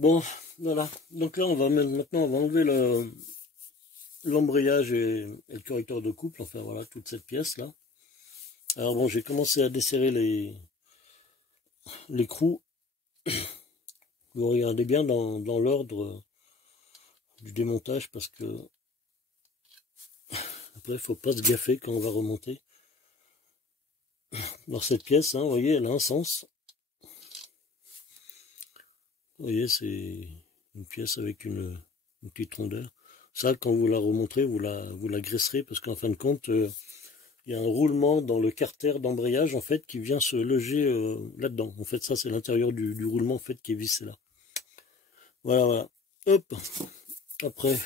Bon, voilà. Donc là, maintenant, on va enlever l'embrayage et le correcteur de couple. Enfin, voilà, toute cette pièce-là. Alors bon, j'ai commencé à desserrer l'écrou. Vous regardez bien dans l'ordre du démontage parce que après, il faut pas se gaffer quand on va remonter. Dans cette pièce, hein, vous voyez, elle a un sens. Vous voyez, c'est une pièce avec une petite rondeur. Ça, quand vous la remonterez, vous la graisserez parce qu'en fin de compte, il y a un roulement dans le carter d'embrayage en fait qui vient se loger là-dedans. En fait, ça c'est l'intérieur du roulement en fait qui est vissé là. Voilà, voilà. Hop. Après,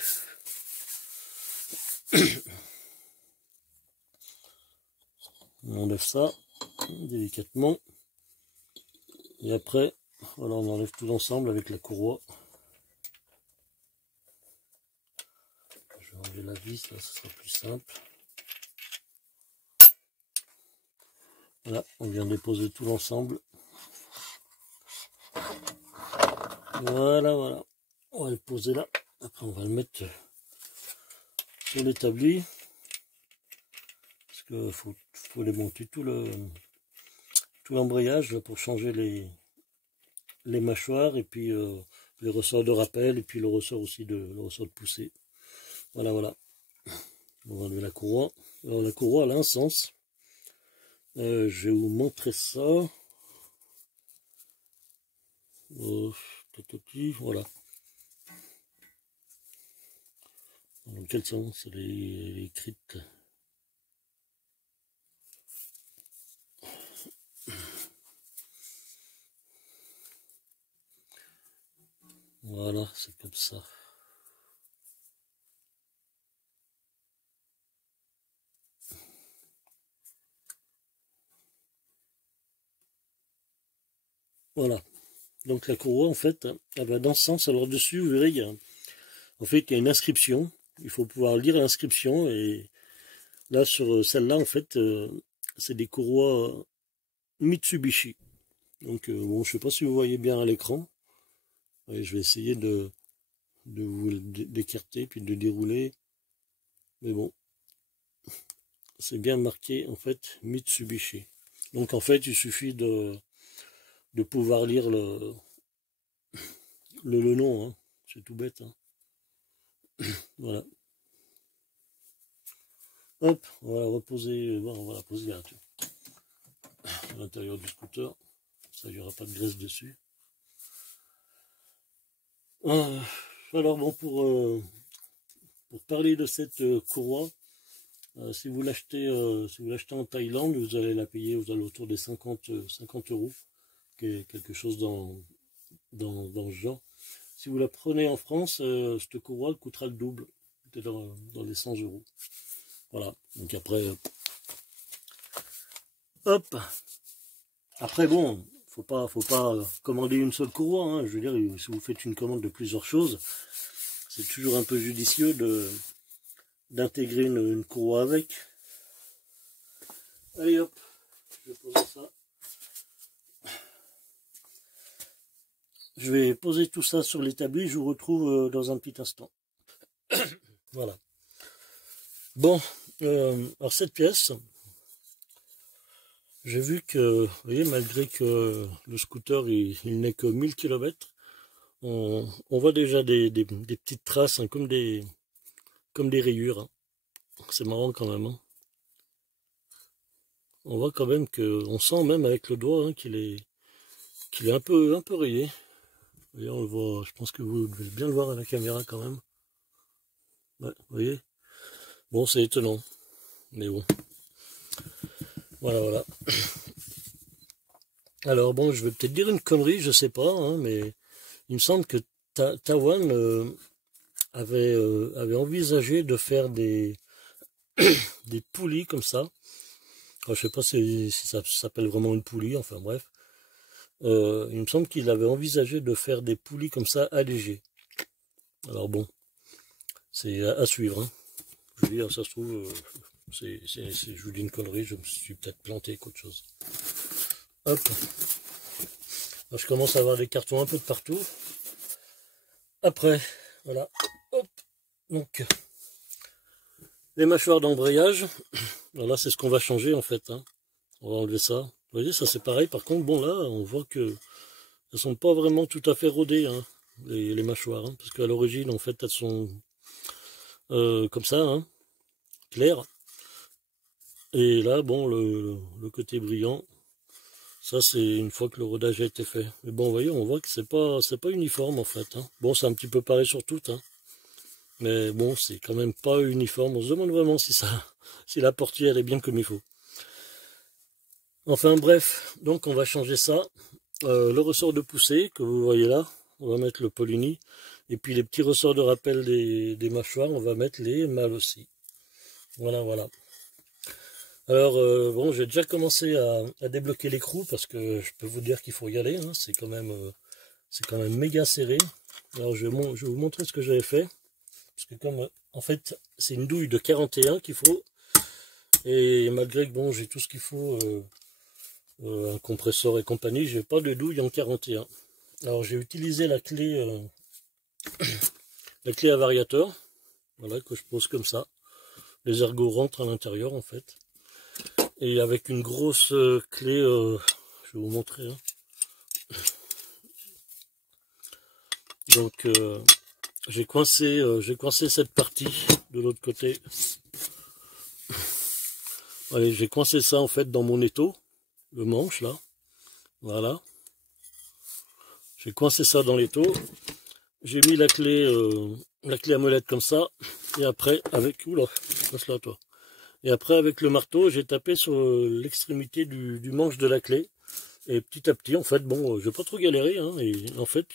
on enlève ça délicatement. Et après, voilà, on enlève tout l'ensemble avec la courroie. Je vais enlever la vis, là, ce sera plus simple. Voilà, on vient déposer tout l'ensemble. Voilà, voilà. On va le poser là. Après, on va le mettre sur l'établi. Parce que faut démonter tout l'embrayage pour changer les mâchoires et puis les ressorts de rappel et puis le ressort aussi le ressort de poussée. Voilà, voilà. On va enlever la courroie. Alors la courroie elle a un sens. Je vais vous montrer ça. Voilà. Dans quel sens elle est écrite? Voilà, c'est comme ça. Voilà. Donc la courroie, en fait, elle va dans ce sens. Alors dessus, vous verrez, il y a une inscription. Il faut pouvoir lire l'inscription. Et là, sur celle-là, en fait, c'est des courroies Mitsubishi. Donc, bon, je sais pas si vous voyez bien à l'écran. Je vais essayer de vous d'écarter, puis de dérouler. Mais bon, c'est bien marqué, en fait, Mitsubishi. Donc, en fait, il suffit de pouvoir lire le nom, hein. C'est tout bête, hein. Voilà. Hop, on va reposer, on va la poser à l'intérieur du scooter. Ça, il n'y aura pas de graisse dessus. Alors bon, pour parler de cette courroie, si vous l'achetez en Thaïlande, vous allez la payer aux alentours des 50 euros, qui est quelque chose dans ce genre. Si vous la prenez en France, cette courroie coûtera le double, peut-être dans les 100 euros. Voilà, donc après, hop. Après bon, faut pas commander une seule courroie, hein. Je veux dire, si vous faites une commande de plusieurs choses, c'est toujours un peu judicieux d'intégrer une courroie avec. Allez hop, je vais poser ça. Je vais poser tout ça sur l'établi, je vous retrouve dans un petit instant. Voilà. Bon, alors cette pièce, j'ai vu que, vous voyez, malgré que le scooter il n'est que 1000 km, on voit déjà des petites traces, hein, comme des rayures, hein. C'est marrant quand même, hein. On voit quand même on sent même avec le doigt, hein, qu'il est un peu rayé. Vous voyez, on le voit, je pense que vous devez bien le voir à la caméra quand même. Ouais, vous voyez. Bon, c'est étonnant, mais bon. Voilà, voilà. Alors bon, je vais peut-être dire une connerie, je sais pas, hein, mais il me semble que Taïwan avait envisagé de faire des poulies comme ça. Alors, je sais pas si ça s'appelle vraiment une poulie, enfin bref. Il me semble qu'il avait envisagé de faire des poulies comme ça allégées. Alors bon, c'est à suivre, hein. Je veux dire, ça se trouve, je vous dis une connerie, je me suis peut-être planté qu'autre chose. Hop. Alors, je commence à avoir des cartons un peu de partout. après, voilà, hop, donc les mâchoires d'embrayage, voilà, c'est ce qu'on va changer en fait, hein. On va enlever ça. Vous voyez, ça c'est pareil. Par contre, bon là, on voit que elles sont pas vraiment tout à fait rodées, hein, les mâchoires, hein, parce qu'à l'origine, en fait, elles sont comme ça, hein, claires. Et là, bon, le côté brillant, ça c'est une fois que le rodage a été fait. Mais bon, vous voyez, on voit que c'est pas uniforme en fait, hein. Bon, c'est un petit peu pareil sur toutes, hein. Mais bon, c'est quand même pas uniforme. On se demande vraiment si si la portière elle est bien comme il faut. Enfin bref, donc on va changer ça. Le ressort de poussée que vous voyez là, on va mettre le Polini. Et puis les petits ressorts de rappel des mâchoires, on va mettre les mâles aussi. Voilà, voilà. Alors bon, j'ai déjà commencé à débloquer l'écrou parce que je peux vous dire qu'il faut y aller, hein. C'est quand même méga serré. Alors je vais vous montrer ce que j'avais fait. Parce que comme en fait c'est une douille de 41 qu'il faut. Et malgré que bon j'ai tout ce qu'il faut, un compresseur et compagnie, j'ai pas de douille en 41. Alors j'ai utilisé la clé à variateur. Voilà, que je pose comme ça. Les ergots rentrent à l'intérieur en fait. Et avec une grosse clé, je vais vous montrer, hein. Donc j'ai coincé cette partie de l'autre côté. Allez, j'ai coincé ça en fait dans mon étau, le manche là. Voilà. J'ai coincé ça dans l'étau. J'ai mis la clé à molette comme ça. Et après avec oula, passe-là toi. Et après avec le marteau, j'ai tapé sur l'extrémité du manche de la clé. Et petit à petit, en fait, bon, je n'ai pas trop galéré, hein, et en fait,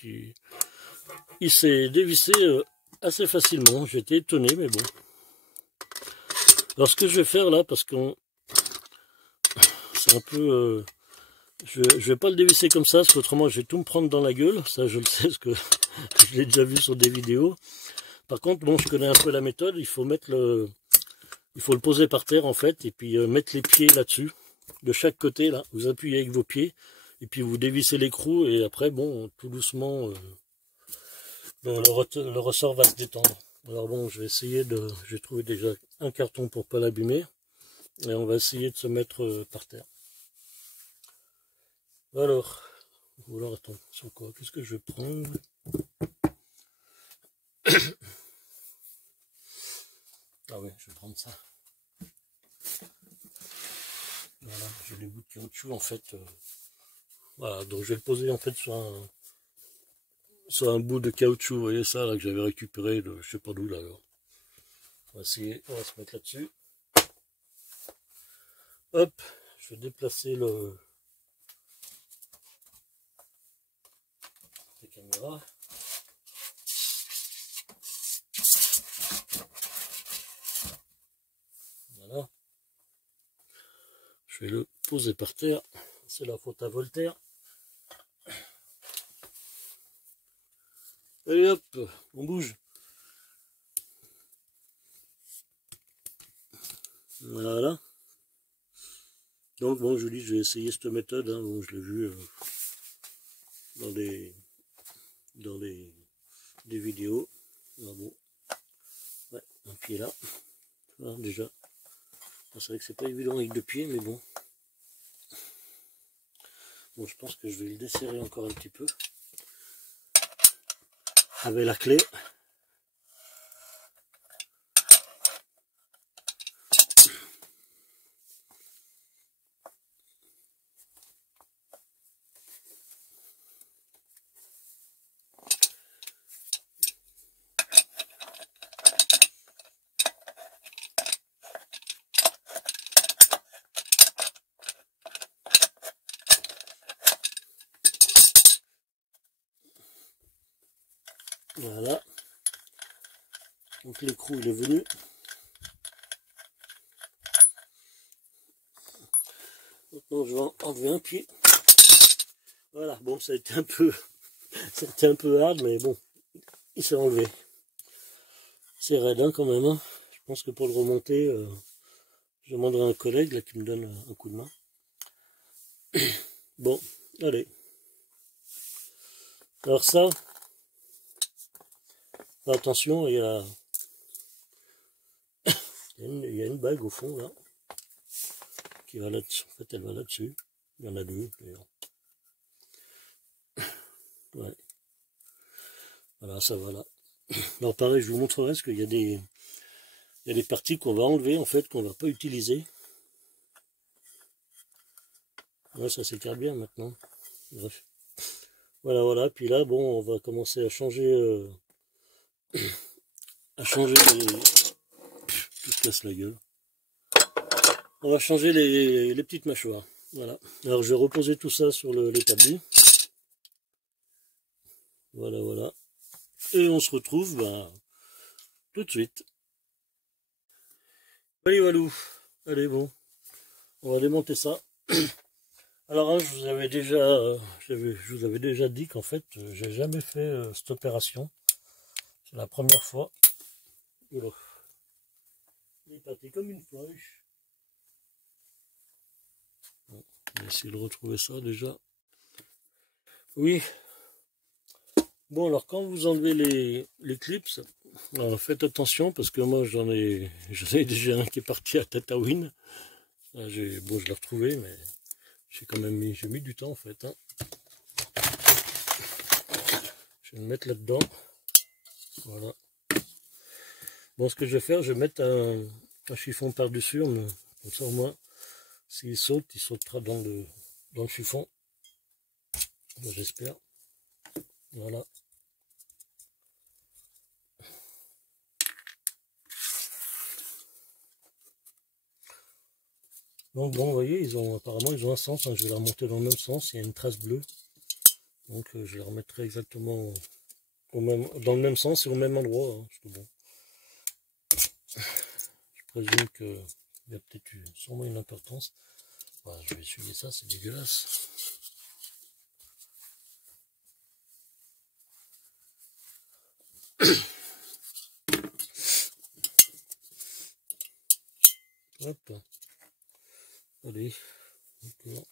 il s'est dévissé assez facilement. J'étais étonné, mais bon. Alors, ce que je vais faire là, parce que c'est un peu... je vais pas le dévisser comme ça, parce qu'autrement, je vais tout me prendre dans la gueule. Ça, je le sais, parce que je l'ai déjà vu sur des vidéos. Par contre, bon, je connais un peu la méthode. Il faut le poser par terre, en fait, et puis mettre les pieds là-dessus. De chaque côté, là, vous appuyez avec vos pieds. Et puis vous dévissez l'écrou et après, bon, tout doucement, le ressort va se détendre. Alors bon, je vais essayer j'ai trouvé déjà un carton pour pas l'abîmer. Et on va essayer de se mettre par terre. Alors attends, sur quoi? Qu'est-ce que je vais prendre? Ah ouais, je vais prendre ça. Voilà, j'ai les bouts de caoutchouc en fait. Voilà, donc je vais le poser en fait sur un bout de caoutchouc, vous voyez ça là que j'avais récupéré de je sais pas d'où là. On va se mettre là-dessus. Hop, je vais déplacer la caméra. Voilà. Je vais le poser par terre. C'est la faute à Voltaire. Allez hop, on bouge. Voilà. Donc bon, je vous dis, je vais essayer cette méthode, hein. Bon, je l'ai vu dans des vidéos. Alors bon, ouais, un pied là. Voilà, déjà. C'est vrai que c'est pas évident avec deux pieds, mais bon. Bon, je pense que je vais le desserrer encore un petit peu. Avec la clé. Voilà. Donc l'écrou il est venu. Maintenant je vais enlever un pied. Voilà, bon ça a été un peu c'était un peu hard, mais bon, il s'est enlevé. C'est raide hein, quand même, hein. Je pense que pour le remonter, je demanderai à un collègue là, qui me donne un coup de main. Bon, allez. Alors ça, attention, il y a une bague au fond là, qui va là-dessus. En fait, elle va là-dessus. Il y en a deux d'ailleurs. Ouais. Voilà, ça va là. Alors pareil, je vous montrerai parce qu'il y a des parties qu'on va enlever en fait, qu'on va pas utiliser. Ouais, ça s'écarte bien maintenant. Bref. Voilà, voilà. Puis là, bon, on va commencer à changer les... Tout se casse la gueule. On va changer les petites mâchoires. Voilà. Alors je vais reposer tout ça sur l'établi. Voilà, voilà. Et on se retrouve tout de suite. Allez, Walou. Allez, bon. On va démonter ça. Alors, hein, je vous avais déjà dit qu'en fait, j'ai jamais fait cette opération. C'est la première fois. Oula. Il est parti comme une flèche. Bon, on va essayer de retrouver ça déjà. Oui. Bon, alors quand vous enlevez les clips, faites attention parce que moi j'en ai déjà un qui est parti à Tatooine. Bon, je l'ai retrouvé, mais j'ai mis du temps en fait. Hein. Je vais me mettre là-dedans. Voilà. Bon, ce que je vais faire, je vais mettre un chiffon par-dessus, comme ça au moins, s'il saute, il sautera dans le chiffon. J'espère. Voilà. Donc bon, vous voyez, apparemment ils ont un sens, hein. Je vais la remonter dans le même sens, il y a une trace bleue. Donc je les remettrai exactement dans le même sens et au même endroit. Hein, parce que bon, je présume qu'il y a peut-être sûrement une importance. Voilà, je vais essuyer ça, c'est dégueulasse. Hop. Allez. D'accord.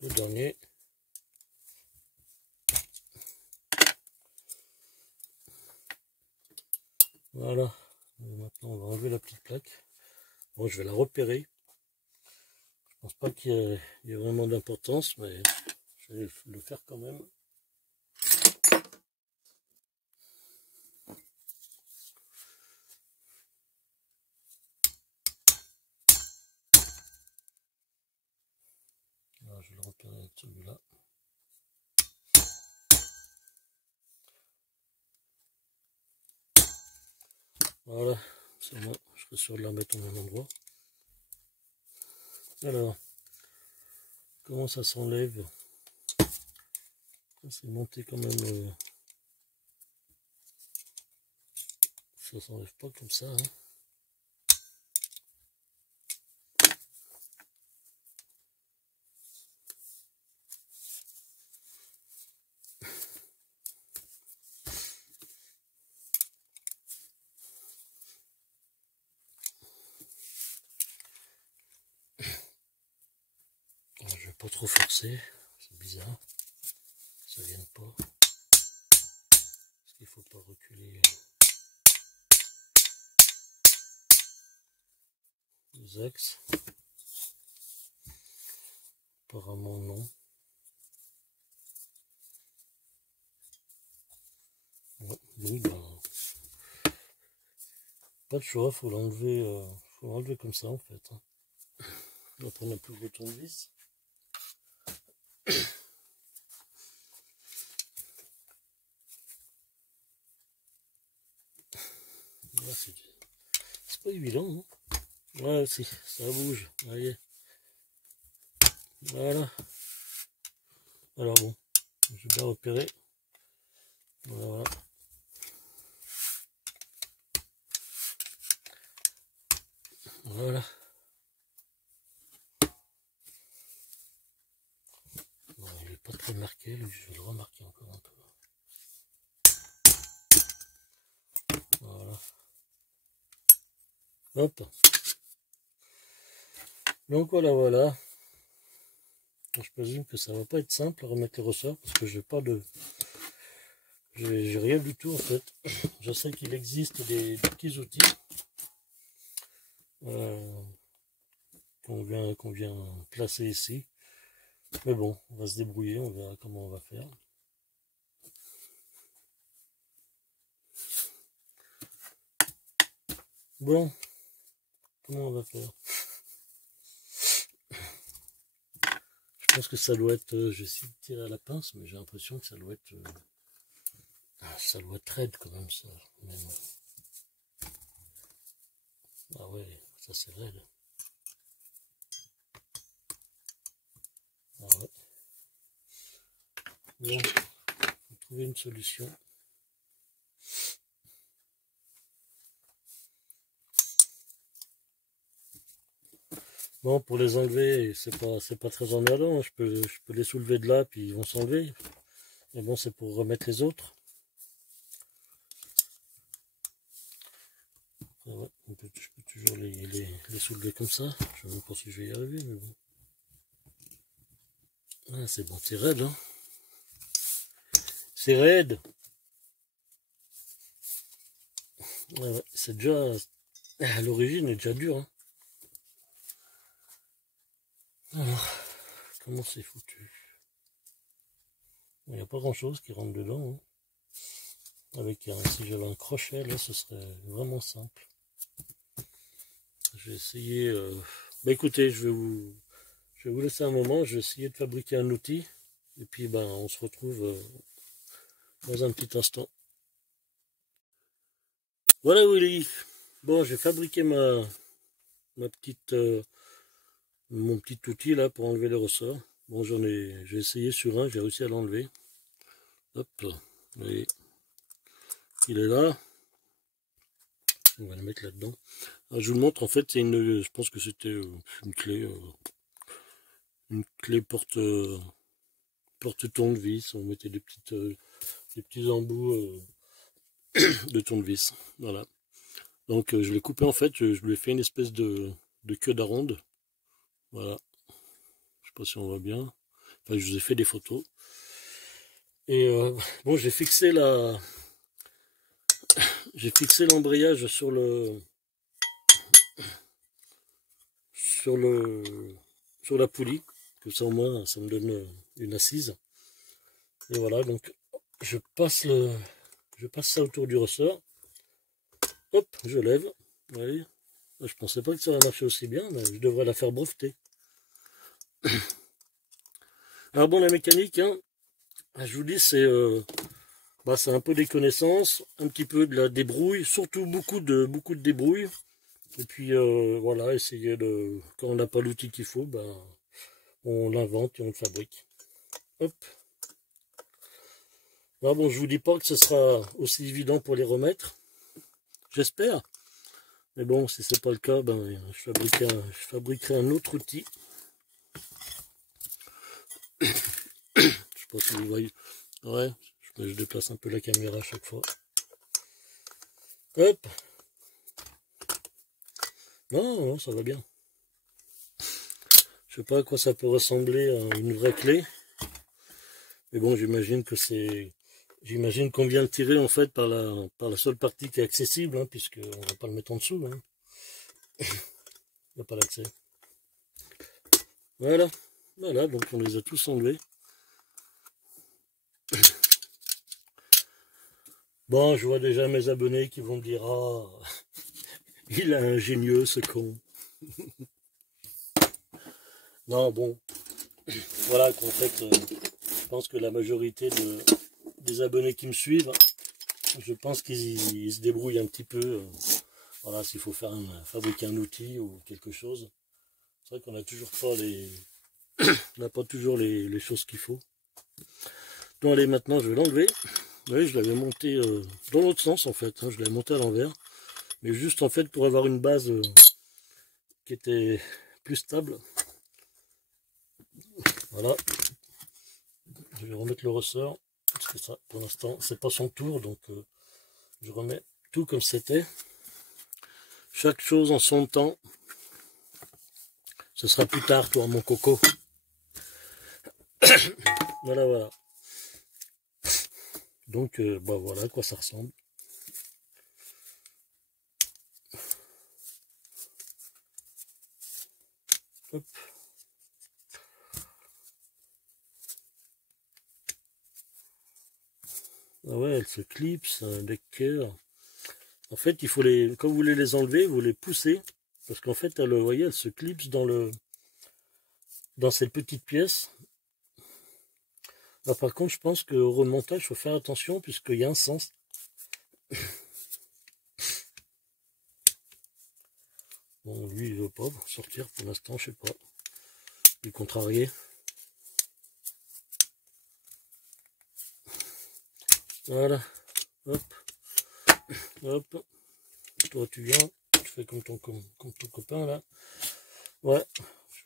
Le dernier. Voilà. Maintenant, on va enlever la petite plaque. Bon, je vais la repérer. Je pense pas qu'il y ait vraiment d'importance, mais je vais le faire quand même. Alors, je vais le repérer avec celui-là. Voilà, c'est bon, je serai sûr de la remettre au même endroit. Alors, comment ça s'enlève? C'est monté quand même. Ça s'enlève pas comme ça. Hein. Alors, je vais pas trop forcer, c'est bizarre. Ça vient pas. Parce qu'il faut pas reculer les axes. Apparemment non. Ouais, oui, pas de choix, faut l'enlever comme ça en fait. Hein. On va prendre un plus gros tournevis. C'est pas évident, hein. Ouais, si, ça bouge. Voyez. Voilà. Alors bon, je vais bien repérer. Voilà. Voilà. Bon, il n'est pas très marqué, lui, je vais le remarquer encore un peu. Voilà. Hop. Donc voilà. Je présume que ça va pas être simple à remettre les ressorts parce que j'ai pas de... J'ai rien du tout en fait. Je sais qu'il existe des petits outils qu'on vient placer ici. Mais bon, on va se débrouiller, on verra comment on va faire. Bon, comment on va faire? Je pense que ça doit être... je vais essayer de tirer à la pince, mais j'ai l'impression que ça doit être... ça doit être raide quand même, ça. Même. Ah ouais, ça c'est raide. Ah ouais. Bon, faut trouver une solution. Bon, pour les enlever, c'est pas très emmerdant. Je peux les soulever de là, puis ils vont s'enlever. Mais bon, c'est pour remettre les autres. Ah ouais, je peux toujours les soulever comme ça. Je ne sais même pas si je vais y arriver, mais bon. Ah, c'est bon, c'est raide, hein. C'est raide. Ah ouais, c'est déjà... à l'origine, est déjà dur, hein. Alors, comment c'est foutu? Il n'y a pas grand chose qui rentre dedans, hein. Si j'avais un crochet, là, ce serait vraiment simple. Je vais essayer... Bah écoutez, je vais vous laisser un moment, je vais essayer de fabriquer un outil. Et puis, ben, on se retrouve dans un petit instant. Voilà Willy. Bon, j'ai fabriqué mon petit outil là pour enlever les ressorts. Bon, j'ai essayé sur un, j'ai réussi à l'enlever. Hop, vous voyez, il est là. On va le mettre là-dedans. Alors, je vous le montre, en fait, c'est je pense que c'était une clé porte tournevis. On mettait des petits embouts de tournevis. Voilà. Donc je l'ai coupé en fait, je lui ai fait une espèce de queue d'aronde. Voilà. Je sais pas si on voit bien. Enfin, je vous ai fait des photos. Et bon, j'ai fixé l'embrayage sur la poulie. Comme ça au moins ça me donne une assise. Et voilà, donc je passe ça autour du ressort. Hop, je lève. Vous voyez, je pensais pas que ça allait marcher aussi bien, mais je devrais la faire breveter. Alors bon, la mécanique, hein, je vous dis, c'est un peu des connaissances, un petit peu de la débrouille, surtout beaucoup de débrouille. Et puis voilà, essayer de, quand on n'a pas l'outil qu'il faut, ben, on l'invente et on le fabrique. Hop. Alors bon, je vous dis pas que ce sera aussi évident pour les remettre. J'espère. Mais bon, si c'est pas le cas, ben, je fabriquerai un autre outil. Je sais pas si vous voyez. Ouais, je déplace un peu la caméra à chaque fois. Hop. Non, ça va bien. Je sais pas à quoi ça peut ressembler à une vraie clé. Mais bon, j'imagine qu'on vient le tirer en fait par la seule partie qui est accessible, hein, puisque on va pas le mettre en dessous. Hein. Il n'y a pas l'accès. Voilà, donc on les a tous enlevés. Bon, je vois déjà mes abonnés qui vont me dire, ah, il est ingénieux ce con. Non, bon, voilà qu'en fait, je pense que la majorité des abonnés qui me suivent, je pense qu'ils se débrouillent un petit peu. Voilà, s'il faut fabriquer un outil ou quelque chose. C'est vrai qu'on n'a toujours pas on n'a pas toujours les choses qu'il faut. Donc allez, maintenant je vais l'enlever. Vous voyez, je l'avais monté dans l'autre sens en fait. Hein, je l'avais monté à l'envers. Mais juste en fait pour avoir une base qui était plus stable. Voilà. Je vais remettre le ressort. Parce que ça, pour l'instant, c'est pas son tour. Donc je remets tout comme c'était. Chaque chose en son temps. Ce sera plus tard, toi, mon coco. Voilà, voilà. Donc, bah, voilà à quoi ça ressemble. Hop. Ah ouais, elle se clipse avec cœur. En fait, il faut les, quand vous voulez les enlever, vous les poussez, parce qu'en fait, elle, vous voyez, elle se clipse dans cette petite pièce. Là, par contre, je pense qu'au remontage, il faut faire attention, puisqu'il y a un sens. Bon, lui, il veut pas sortir pour l'instant, je sais pas. Il est contrarié. Voilà. Hop. Hop. Toi, tu viens. Tu fais comme ton copain, là. Ouais.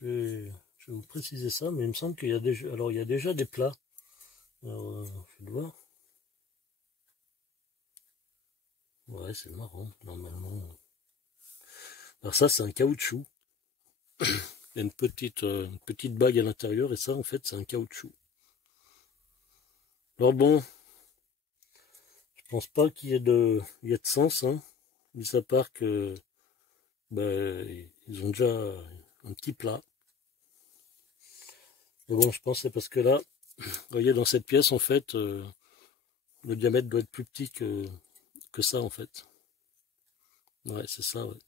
Je vais vous préciser ça, mais il me semble qu'il y a déjà... Alors, il y a déjà des plats. Alors, je vais le voir. Ouais, c'est marrant, normalement. Alors ça, c'est un caoutchouc. Il y a une petite bague à l'intérieur, et ça, en fait, c'est un caoutchouc. Alors bon, je pense pas qu'il y ait de sens, hein, mis à part que ben, ils ont déjà un petit plat. Mais bon, je pense que c'est parce que là, vous voyez, dans cette pièce, en fait, le diamètre doit être plus petit que ça, en fait. Ouais, c'est ça, ouais.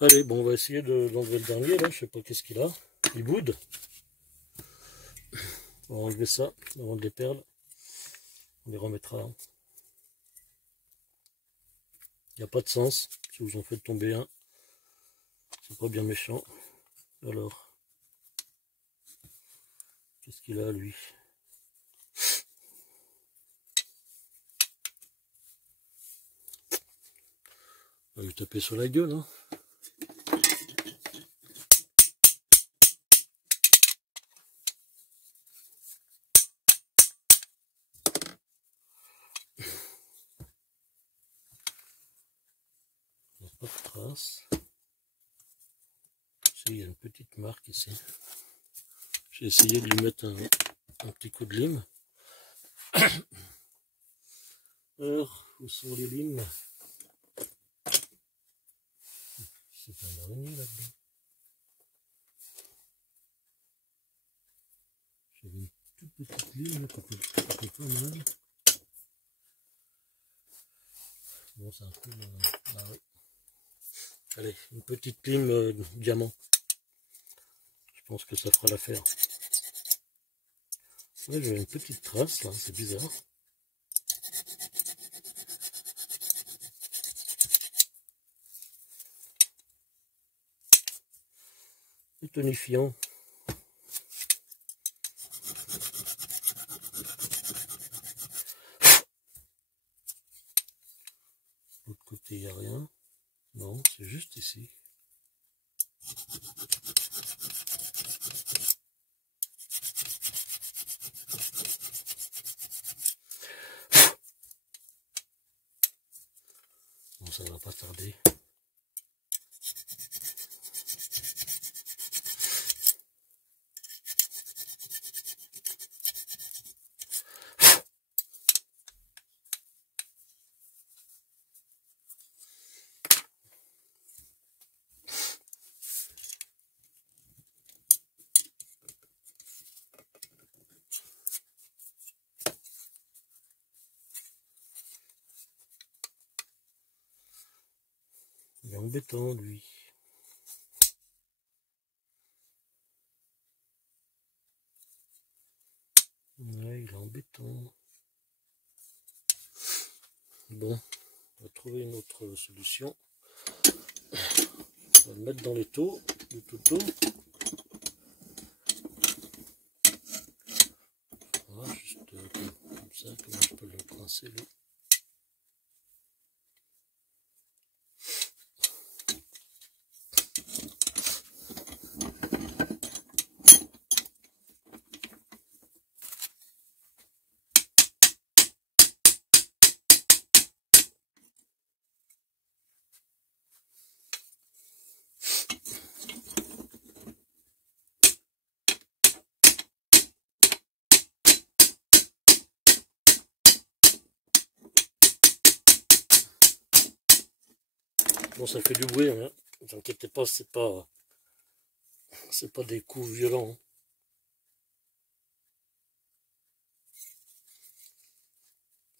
Allez, bon, on va essayer d'enlever le dernier, là, je sais pas qu'est-ce qu'il a. Il boude. On va enlever ça avant de les perdre. On les remettra. Il n'y a pas de sens. Si vous en faites tomber un, c'est pas bien méchant. Alors, qu'est-ce qu'il a, lui? On va lui taper sur la gueule, hein. Il n'y a pas de trace. Il y a une petite marque ici. J'ai essayé de lui mettre un petit coup de lime. Alors, où sont les limes? C'est un araignée là-dedans. J'ai une toute petite lime qui fait pas mal. Bon, c'est un peu... ah ouais. Allez, une petite lime diamant. Je pense que ça fera l'affaire. Ouais, j'ai une petite trace là, c'est bizarre. Et tonifiant. L'autre côté, il n'y a rien. Non, c'est juste ici. Bon, ça va pas tarder. Il est embêtant, lui. Ouais, il est embêtant. Bon, on va trouver une autre solution. On va le mettre dans les taux, le toutou. Voilà, juste comme ça, comment je peux le coincer, lui. Bon, ça fait du bruit, hein. Ne vous inquiétez pas, c'est pas des coups violents, hein.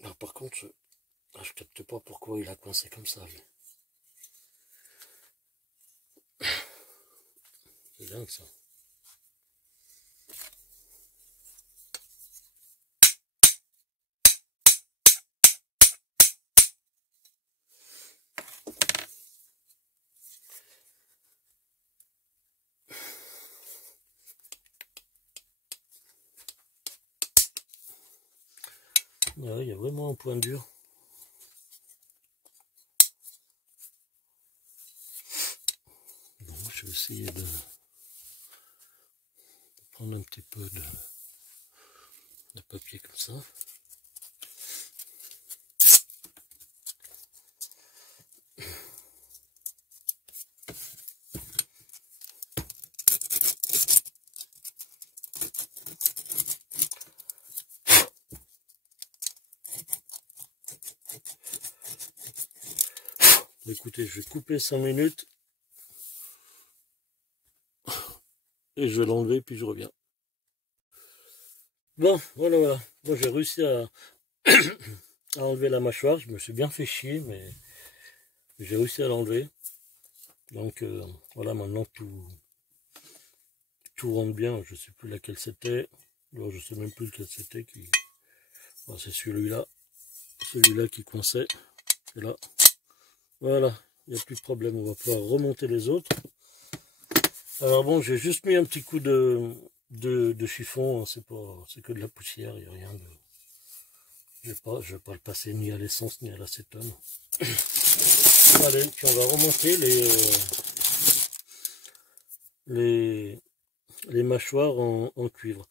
Ah, par contre, je capte pas pourquoi il a coincé comme ça, lui. C'est dingue, ça. Ouais, il y a vraiment un point dur. Bon, je vais essayer de prendre un petit peu de papier comme ça. Écoutez, je vais couper 5 minutes et je vais l'enlever puis je reviens. Bon, voilà. Moi j'ai réussi à enlever la mâchoire. Je me suis bien fait chier, mais j'ai réussi à l'enlever. Donc voilà, maintenant tout rentre bien. Je sais plus laquelle c'était. Je sais même plus lequel c'était. Bon, c'est celui-là qui coinçait. C'est là. Voilà, il n'y a plus de problème. On va pouvoir remonter les autres. Alors bon, j'ai juste mis un petit coup de chiffon. C'est que de la poussière. Il n'y a rien de. Je vais pas le passer ni à l'essence ni à l'acétone. Allez, puis on va remonter les mâchoires en cuivre.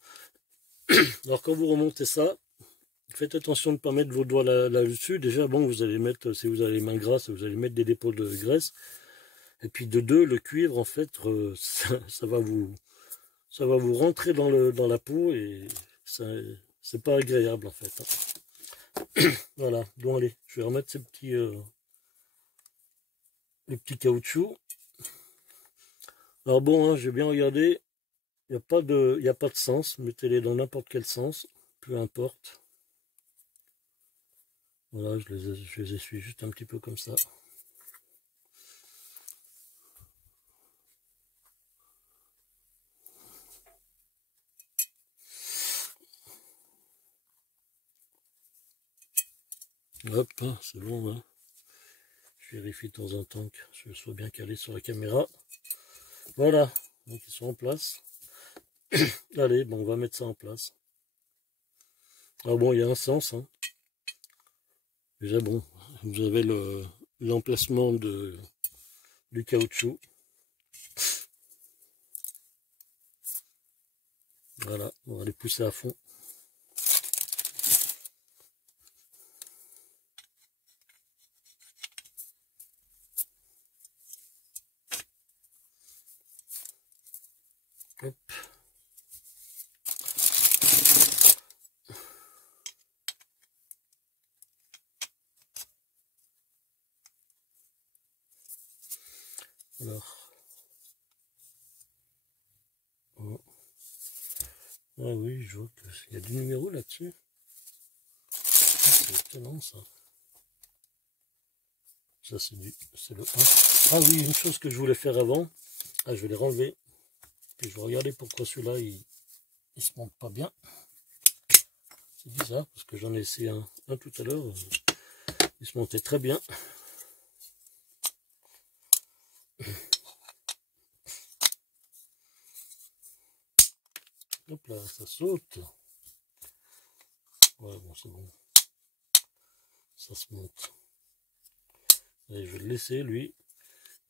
Alors quand vous remontez ça, faites attention de ne pas mettre vos doigts là-dessus. Déjà, bon, vous allez mettre, si vous avez les mains grasses, vous allez mettre des dépôts de graisse. Et puis de deux, le cuivre, en fait, ça va vous rentrer dans la peau et c'est pas agréable, en fait, hein. Voilà, donc allez, je vais remettre les petits caoutchoucs. Alors bon, hein, j'ai bien regardé, il n'y a pas de sens, mettez-les dans n'importe quel sens, peu importe. Voilà, je les essuie juste un petit peu comme ça. Hop, hein, c'est bon, hein. Je vérifie de temps en temps que je sois bien calé sur la caméra. Voilà, donc ils sont en place. Allez, bon, on va mettre ça en place. Ah bon, il y a un sens, hein. Déjà bon, vous avez l'emplacement du caoutchouc. Voilà, on va les pousser à fond. Hop. Alors. Oh. Ah oui, je vois qu'il y a du numéro là-dessus. C'est étonnant ça. Ça c'est le 1. Ah oui, une chose que je voulais faire avant. Ah, je vais les renlever. Puis je vais regarder pourquoi celui-là il se monte pas bien. C'est bizarre parce que j'en ai essayé un tout à l'heure. Il se montait très bien. Hop là, ça saute. Ouais, bon, c'est bon. Ça se monte. Allez, je vais le laisser, lui.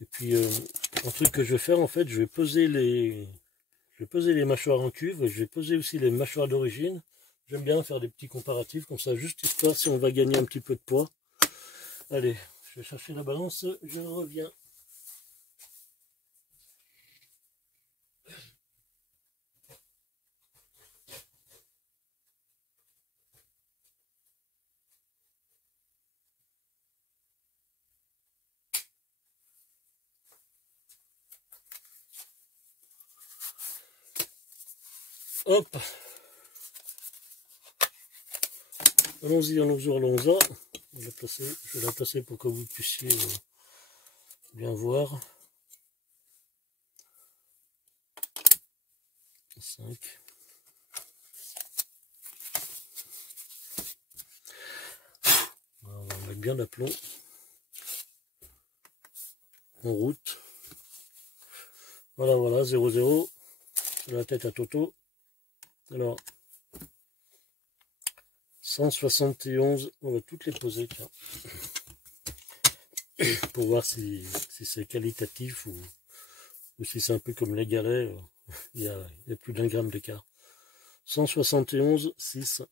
Et puis, un truc que je vais faire, en fait, je vais poser les mâchoires en cuivre. Et je vais poser aussi les mâchoires d'origine. J'aime bien faire des petits comparatifs, comme ça, juste histoire si on va gagner un petit peu de poids. Allez, je vais chercher la balance, je reviens. hop. Allons-y, allons-y. Je vais la placer pour que vous puissiez bien voir. 5. On va mettre bien d'aplomb en route. Voilà, voilà, 0-0. C'est la tête à Toto. Alors, 171, on va toutes les poser, tiens. Pour voir si c'est qualitatif ou si c'est un peu comme les galets, il y a plus d'1 gramme d'écart. 171, 6.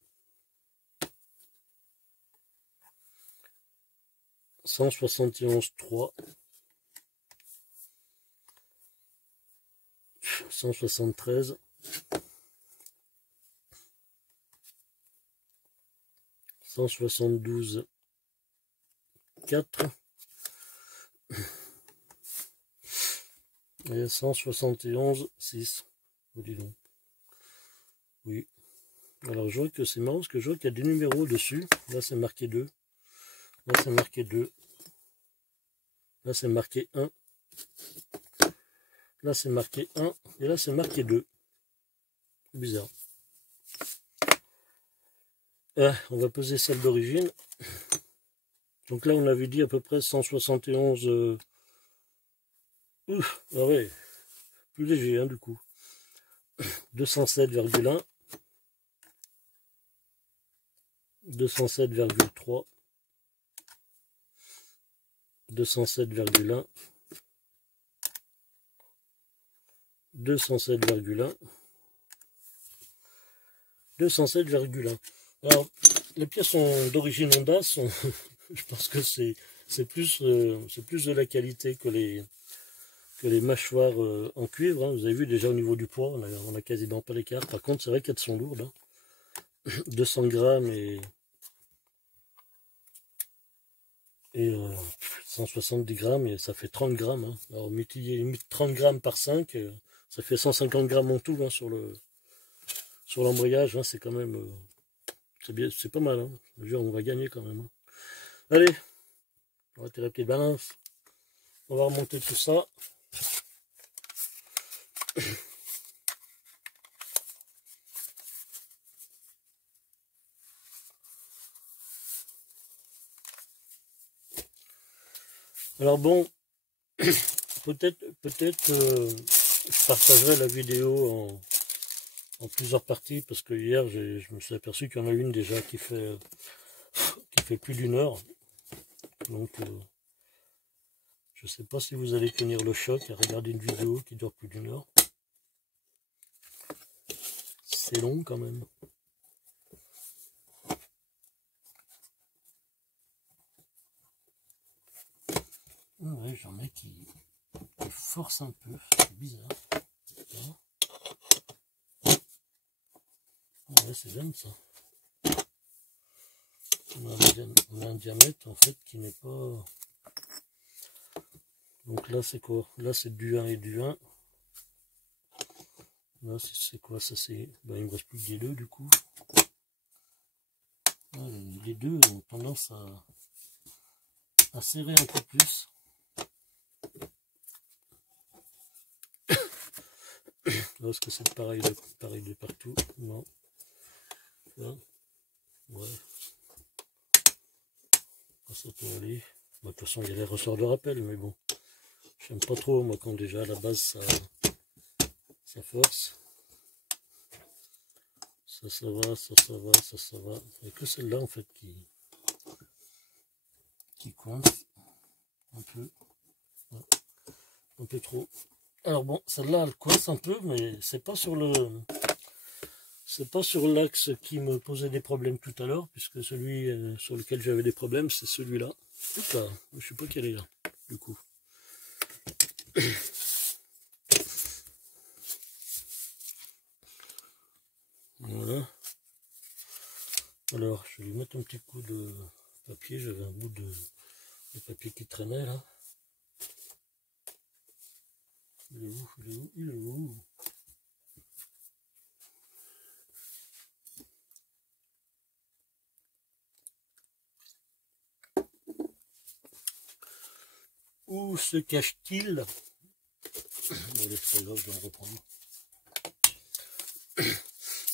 171, 3. 173. 172, 4. Et 171, 6. Oh, dis donc. Oui. Alors je vois que c'est marrant parce que je vois qu'il y a des numéros dessus. Là c'est marqué 2. Là c'est marqué 2. Là c'est marqué 1. Là c'est marqué 1. Et là c'est marqué 2. Bizarre. On va peser celle d'origine. Donc là on avait dit à peu près 171. Ouf, ah ouais. Plus léger hein, du coup. 207,1. 207,3. 207,1. 207,1. 207,1. Alors, les pièces d'origine Honda sont, je pense que c'est plus de la qualité que les mâchoires en cuivre. Hein. Vous avez vu déjà au niveau du poids, on a quasiment pas l'écart. Par contre, c'est vrai qu'elles sont lourdes. Hein. 200 grammes et 170 grammes, et ça fait 30 grammes. Hein. Alors, multiplier 30 grammes par 5, ça fait 150 grammes en tout hein, sur l'embrayage. Hein, c'est quand même... c'est pas mal. Hein. Je veux dire, on va gagner quand même. Hein. Allez, on va tirer la petite balance. On va remonter tout ça. Alors bon, peut-être je partagerai la vidéo en plusieurs parties parce que hier je me suis aperçu qu'il y en a une déjà qui fait plus d'1 heure. Donc je sais pas si vous allez tenir le choc à regarder une vidéo qui dure plus d'1 heure. C'est long quand même. Ouais, j'en ai qui forcent un peu, c'est bizarre. Ouais, c'est bien ça. On a un diamètre en fait qui n'est pas... Donc là c'est quoi? Là c'est du 1 et du 1. Là c'est quoi ça? C'est... Ben, il me reste plus que des 2 du coup. Ouais, les 2 ont tendance à serrer un peu plus. Est-ce que c'est pareil de partout? Non. Là. Ouais. Ça peut aller. Bon, de toute façon il y a les ressorts de rappel, mais bon. J'aime pas trop moi quand déjà à la base ça force. Ça va, ça va. Il n'y a que celle-là en fait qui coince un peu. Ouais. Un peu trop. Alors bon, celle-là elle coince un peu, mais c'est pas sur l'axe qui me posait des problèmes tout à l'heure, puisque celui sur lequel j'avais des problèmes, c'est celui-là. Là, je sais pas quel est là, du coup. Voilà. Alors, je vais lui mettre un petit coup de papier. J'avais un bout de papier qui traînait là. Il est où? se cache-t-il? Bon, allez, c'est pas grave, je vais en reprendre.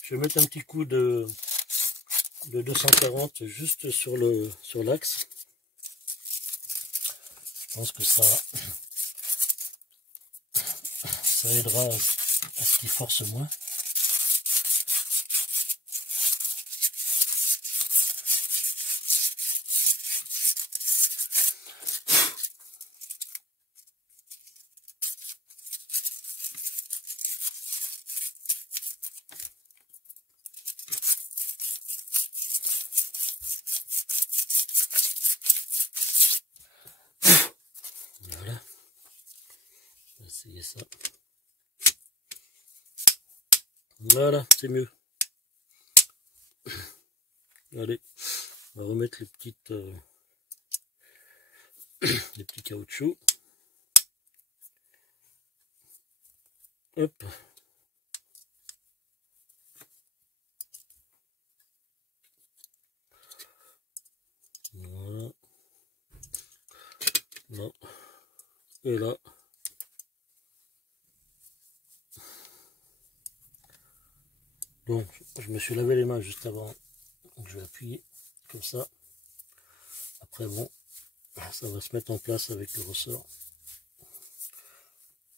Je vais mettre un petit coup de 240 juste sur l'axe. Je pense que ça aidera à ce qu'il force moins. Voilà, je vais essayer ça. Voilà, c'est mieux. Allez, on va remettre les petits caoutchoucs. Hop. Voilà. Là. Et là. Donc, je me suis lavé les mains juste avant. Donc, je vais appuyer comme ça. Après, bon, ça va se mettre en place avec le ressort.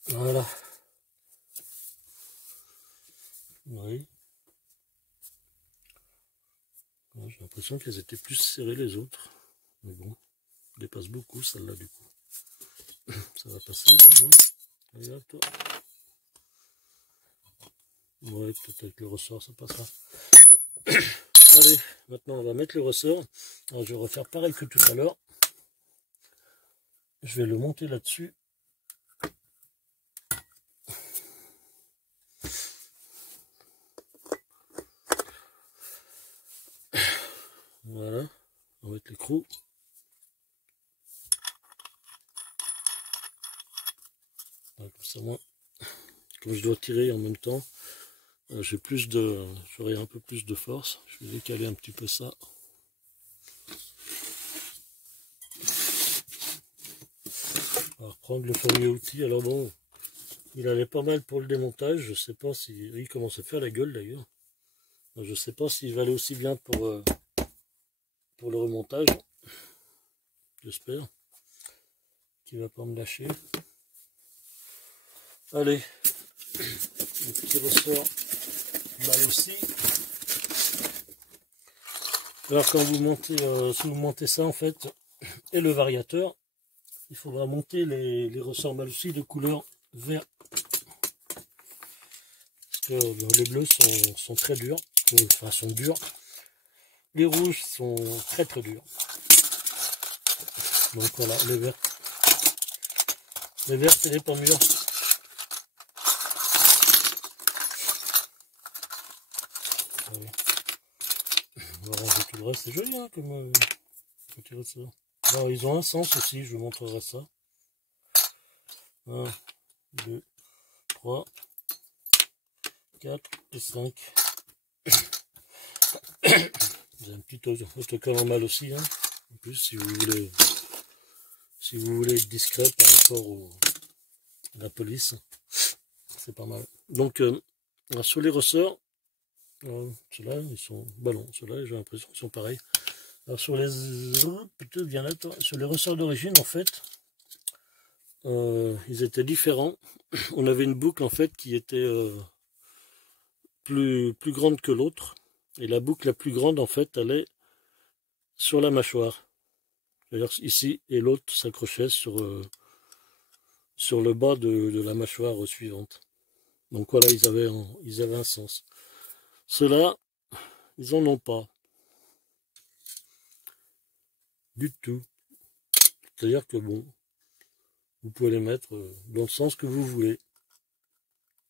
Voilà. Oui. J'ai l'impression qu'elles étaient plus serrées les autres. Mais bon, je dépasse beaucoup celle-là du coup. Ça va passer, là, moi. Regarde toi. Ouais, peut-être avec le ressort, ça passera. Allez, maintenant on va mettre le ressort. Alors je vais refaire pareil que tout à l'heure. Je vais le monter là-dessus. Voilà, on va mettre l'écrou. Comme ça, moi, comme je dois tirer en même temps, j'aurai un peu plus de force. Je vais décaler un petit peu ça. On va reprendre le fameux outil. Alors bon, il allait pas mal pour le démontage. Je sais pas si il commence à faire la gueule d'ailleurs. Je sais pas s'il va aller aussi bien pour le remontage. J'espère qu'il va pas me lâcher. Allez, le petit ressort mal aussi. Alors quand vous montez, si vous montez ça en fait, et le variateur, il faudra monter les ressorts mal aussi de couleur vert. Parce que les bleus sont très durs, enfin sont durs. Les rouges sont très très durs. Donc voilà, les verts c'est les pas mûrs. Voilà. On va ranger tout le reste, c'est joli hein, comme petit ressort. Alors, ils ont un sens aussi, je vous montrerai ça. 1, 2, 3, 4 et 5. Vous avez un petit autocollant mal aussi. Hein. En plus, si vous voulez être discret par rapport à la police, c'est pas mal. Donc, sur les ressorts, ceux-là, ils sont ballons. Ceux-là, j'ai l'impression qu'ils sont pareils. Alors, sur les ressorts d'origine, en fait, ils étaient différents. On avait une boucle, en fait, qui était plus grande que l'autre. Et la boucle la plus grande, en fait, elle est sur la mâchoire. C'est-à-dire ici, et l'autre s'accrochait sur le bas de la mâchoire suivante. Donc voilà, ils avaient un sens. Ceux-là, ils en ont pas. Du tout. C'est-à-dire que bon, vous pouvez les mettre dans le sens que vous voulez.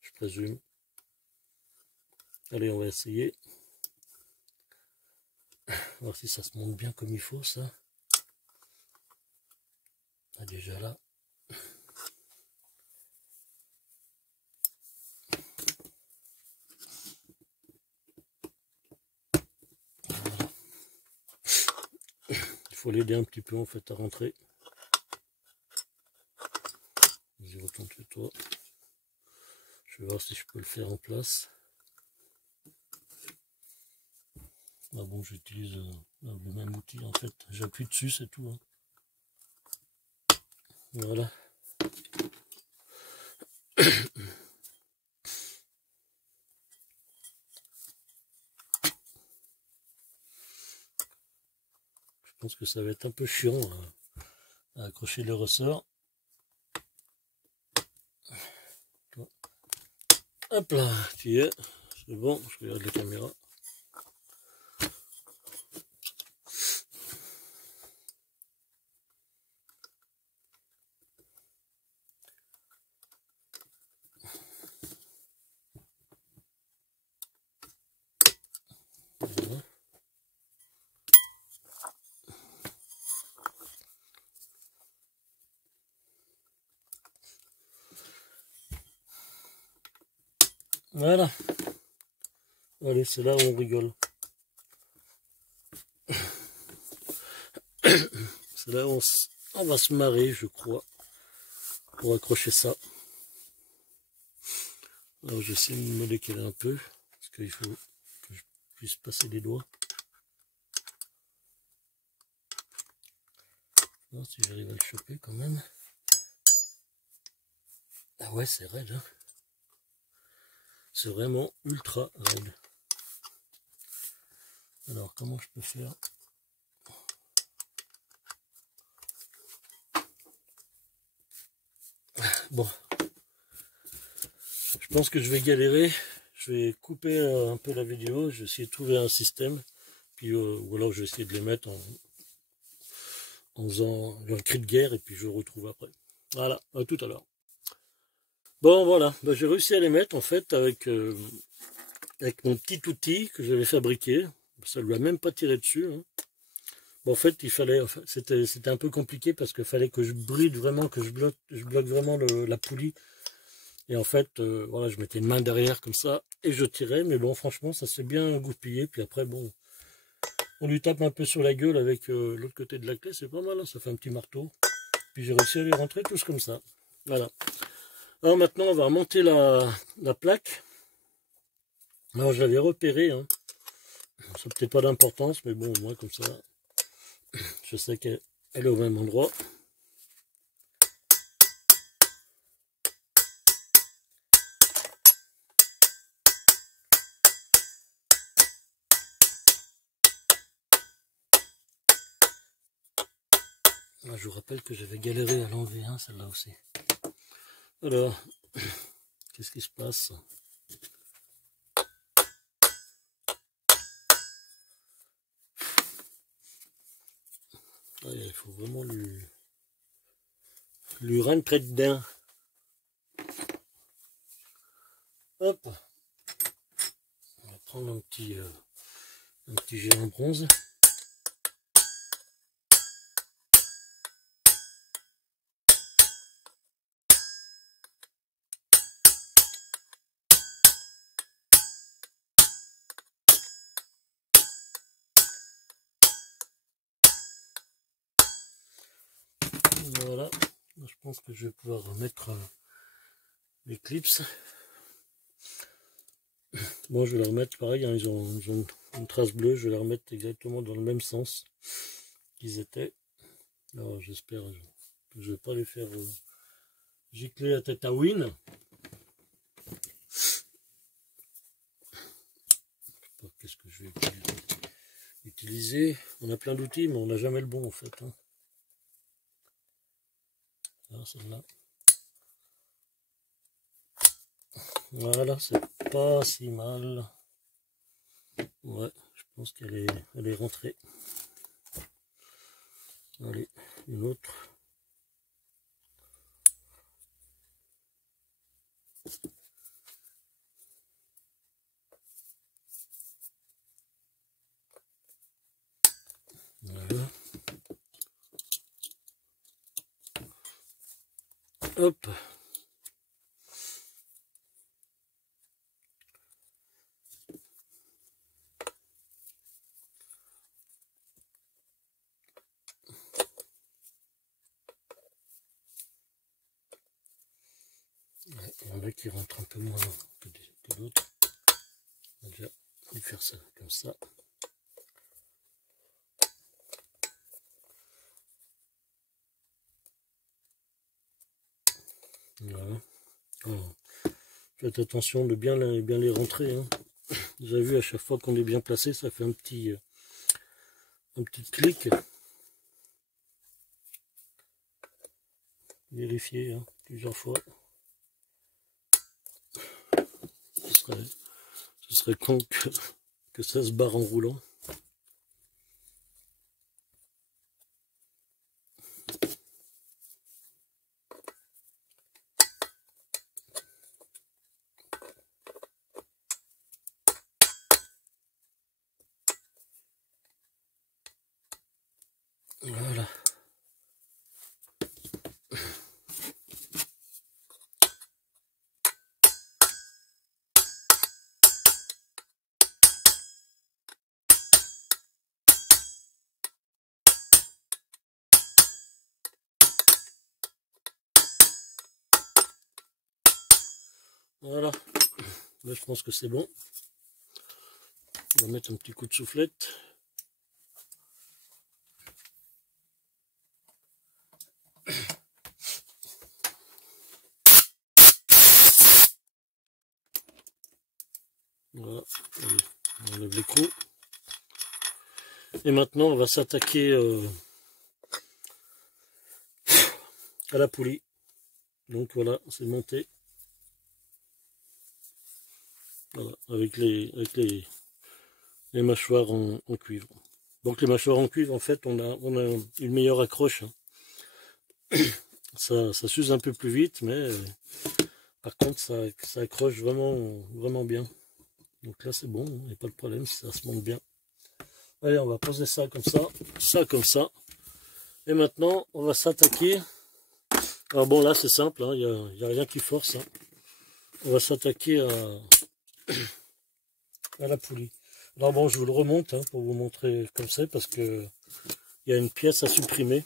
Je présume. Allez, on va essayer. Voir si ça se monte bien comme il faut, ça. Ah, déjà là. Voilà. Il faut l'aider un petit peu en fait à rentrer. Tourne-toi. Je vais voir si je peux le faire en place. Ah bon, j'utilise le même outil en fait. J'appuie dessus, c'est tout. Hein. Voilà. Je pense que ça va être un peu chiant à accrocher le ressort. Hop là, tu y es. C'est bon, je regarde la caméra. Voilà. Voilà. Allez, c'est là où on rigole. C'est là où on va se marrer, je crois, pour accrocher ça. Alors j'essaie de me décaler un peu, parce qu'il faut que je puisse passer les doigts. Non, si j'arrive à le choper quand même. Ah ouais, c'est raide. Hein. C'est vraiment ultra raide. Alors comment je peux faire? Bon, je pense que je vais galérer. Je vais couper un peu la vidéo. Je vais essayer de trouver un système. Puis ou alors je vais essayer de les mettre en faisant un cri de guerre et puis je retrouve après. Voilà, à tout à l'heure. Bon voilà, ben, j'ai réussi à les mettre en fait avec mon petit outil que j'avais fabriqué. Ça ne lui a même pas tiré dessus. Hein. Bon, en fait, il fallait, enfin, c'était un peu compliqué parce qu'il fallait que je bride vraiment, que je bloque vraiment la poulie. Et en fait, voilà, je mettais une main derrière comme ça et je tirais. Mais bon, franchement, ça s'est bien goupillé. Puis après, bon, on lui tape un peu sur la gueule avec l'autre côté de la clé. C'est pas mal, hein, ça fait un petit marteau. Puis j'ai réussi à les rentrer tous comme ça. Voilà. Alors maintenant, on va remonter la plaque. Alors, je l'avais repéré. Hein. Ça n'a peut-être pas d'importance, mais bon, moi, comme ça, je sais qu'elle est au même endroit. Là, je vous rappelle que j'avais galéré à l'enlever, hein, celle-là aussi. Alors, qu'est-ce qui se passe? Ah, il faut vraiment lui rentrer dedans. Hop. On va prendre un petit jet en bronze. Voilà. Je pense que je vais pouvoir remettre les clips. Bon, je vais la remettre pareil, hein, ils ont une trace bleue, je vais la remettre exactement dans le même sens qu'ils étaient. Alors j'espère que je ne vais pas les faire gicler la tête à Win. Qu'est-ce que je vais utiliser? On a plein d'outils, mais on n'a jamais le bon en fait. Hein. Alors celle-là. Voilà, c'est pas si mal. Ouais, je pense qu'elle est rentrée. Allez, une autre. Voilà. Hop. en a qui rentrent un peu moins que d'autres. On va déjà lui faire ça comme ça. Voilà. Alors, faites attention de bien les rentrer. Hein. Vous avez vu, à chaque fois qu'on est bien placé, ça fait un petit clic. Vérifier hein, plusieurs fois. Ce serait con que ça se barre en roulant. Voilà. Voilà. Là, je pense que c'est bon. On va mettre un petit coup de soufflette. Voilà, on enlève l'écrou. Et maintenant, on va s'attaquer à la poulie. Donc voilà, c'est monté. Voilà, avec les mâchoires en cuivre. Donc les mâchoires en cuivre, en fait, on a une meilleure accroche. Hein. Ça s'use un peu plus vite, mais par contre, ça accroche vraiment bien. Donc là, c'est bon, il n'y a pas de problème, ça se monte bien. Allez, on va poser ça comme ça. Et maintenant, on va s'attaquer. Alors bon, là, c'est simple, il n'y a rien qui force. Hein. On va s'attaquer à la poulie. Alors bon, je vous le remonte hein, pour vous montrer comme c'est, parce que il y a une pièce à supprimer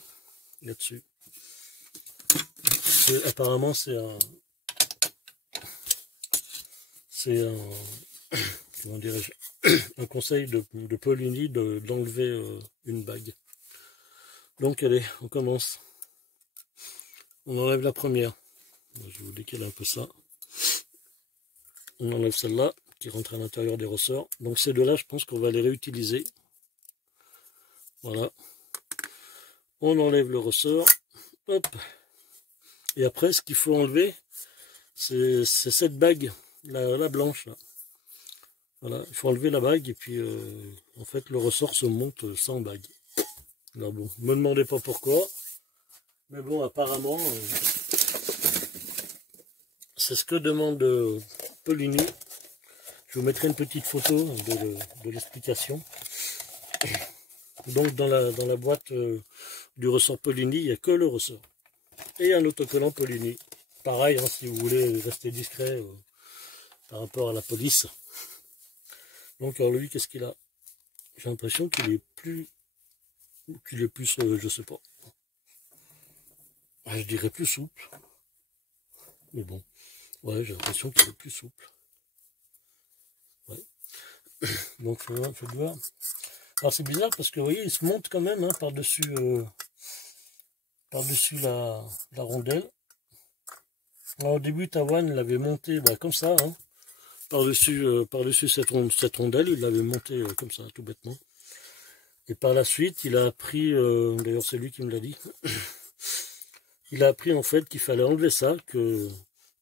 là-dessus. Apparemment, c'est un comment dirais-je, un conseil de Poligny d'enlever une bague. Donc allez, on commence. On enlève la première. Je vais vous décaler un peu ça. On enlève celle-là qui rentre à l'intérieur des ressorts. Donc ces deux-là, je pense qu'on va les réutiliser. Voilà. On enlève le ressort. Hop. Et après, ce qu'il faut enlever, c'est cette bague, la blanche. Là. Voilà, il faut enlever la bague et puis en fait le ressort se monte sans bague. Alors bon, ne me demandez pas pourquoi, mais bon, apparemment, c'est ce que demande Poligny. Je vous mettrai une petite photo de l'explication. Donc dans la boîte du ressort Poligny, il n'y a que le ressort. Et un autocollant Poligny. Pareil, hein, si vous voulez rester discret par rapport à la police. Donc alors lui, qu'est-ce qu'il a? J'ai l'impression qu'il est plus, je sais pas. Je dirais plus souple. Mais bon, ouais, j'ai l'impression qu'il est plus souple. Ouais. Donc faites voir. Alors c'est bizarre parce que vous voyez, il se monte quand même hein, par-dessus la rondelle. Alors, au début, Tawane l'avait monté comme ça, hein, par-dessus cette rondelle, il l'avait monté comme ça, tout bêtement. Et par la suite, il a appris, d'ailleurs c'est lui qui me l'a dit, il a appris en fait qu'il fallait enlever ça, que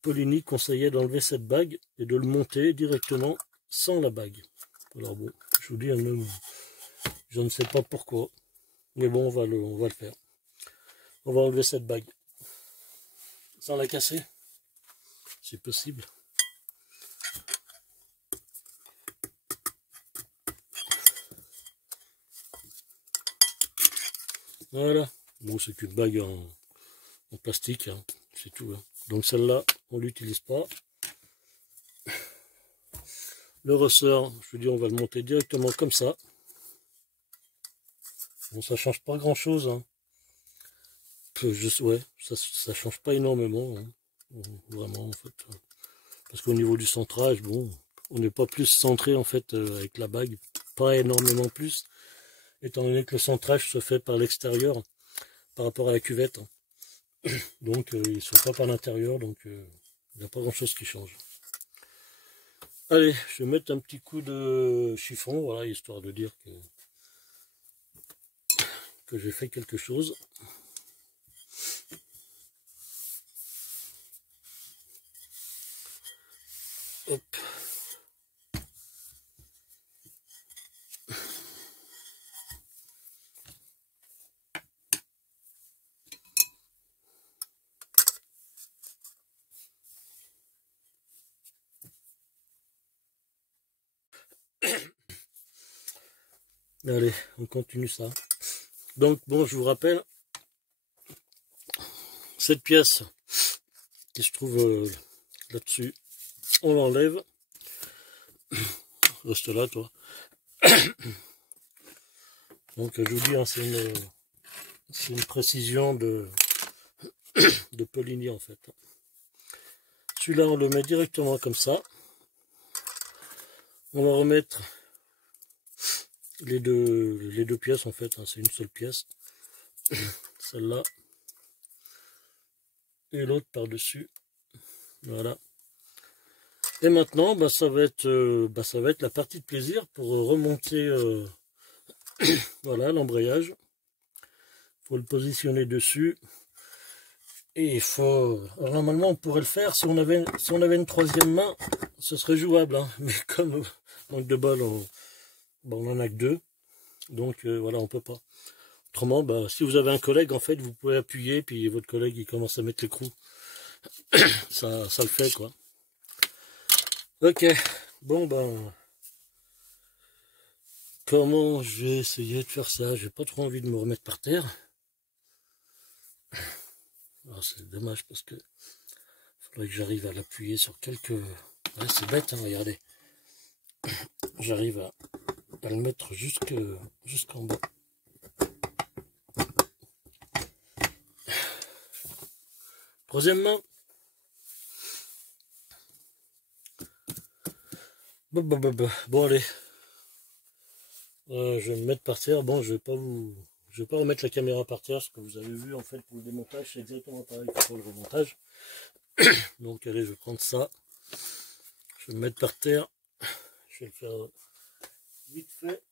Poligny conseillait d'enlever cette bague et de le monter directement sans la bague. Alors bon, je vous dis, je ne sais pas pourquoi, mais bon, on va le faire. On va enlever cette bague, sans la casser, si possible. Voilà, bon c'est qu'une bague en plastique, hein. C'est tout. Hein. Donc celle-là, on ne l'utilise pas. Le ressort, je vous dis, on va le monter directement comme ça. Bon, ça change pas grand-chose. Hein. Ouais, ça change pas énormément. Hein. Vraiment, en fait. Parce qu'au niveau du centrage, bon, on n'est pas plus centré en fait avec la bague, pas énormément plus, étant donné que le centrage se fait par l'extérieur par rapport à la cuvette. Donc il ne se fait pas par l'intérieur, donc il n'y a pas grand chose qui change. Allez, je vais mettre un petit coup de chiffon, voilà, histoire de dire que j'ai fait quelque chose. Hop. Allez, on continue ça. Donc bon, je vous rappelle, cette pièce qui se trouve là-dessus, on l'enlève. Reste là, toi. Donc je vous dis, hein, c'est une précision de Polini en fait. Celui-là, on le met directement comme ça. On va remettre les deux pièces en fait, hein, c'est une seule pièce. Celle-là et l'autre par-dessus. Voilà. Et maintenant, bah, ça va être la partie de plaisir pour remonter voilà, l'embrayage. Il faut le positionner dessus. Et il faut... Alors, normalement, on pourrait le faire. Si on avait une troisième main, ce serait jouable. Hein. Mais comme manque de bol, on en a que deux. Donc voilà, on peut pas. Autrement, bah, si vous avez un collègue, en fait, vous pouvez appuyer, puis votre collègue, il commence à mettre l'écrou. ça le fait, quoi. Ok, bon, ben... Comment je vais essayer de faire ça? J'ai pas trop envie de me remettre par terre. C'est dommage parce que faudrait que j'arrive à l'appuyer sur quelques... Ouais, c'est bête, hein, regardez. J'arrive à le mettre jusqu'en bas. Troisièmement, bon allez, je vais me mettre par terre. Bon, je vais pas remettre la caméra par terre, ce que vous avez vu en fait pour le démontage, c'est exactement pareil que pour le remontage. Donc allez, je vais prendre ça, je vais me mettre par terre, je vais le faire vite fait.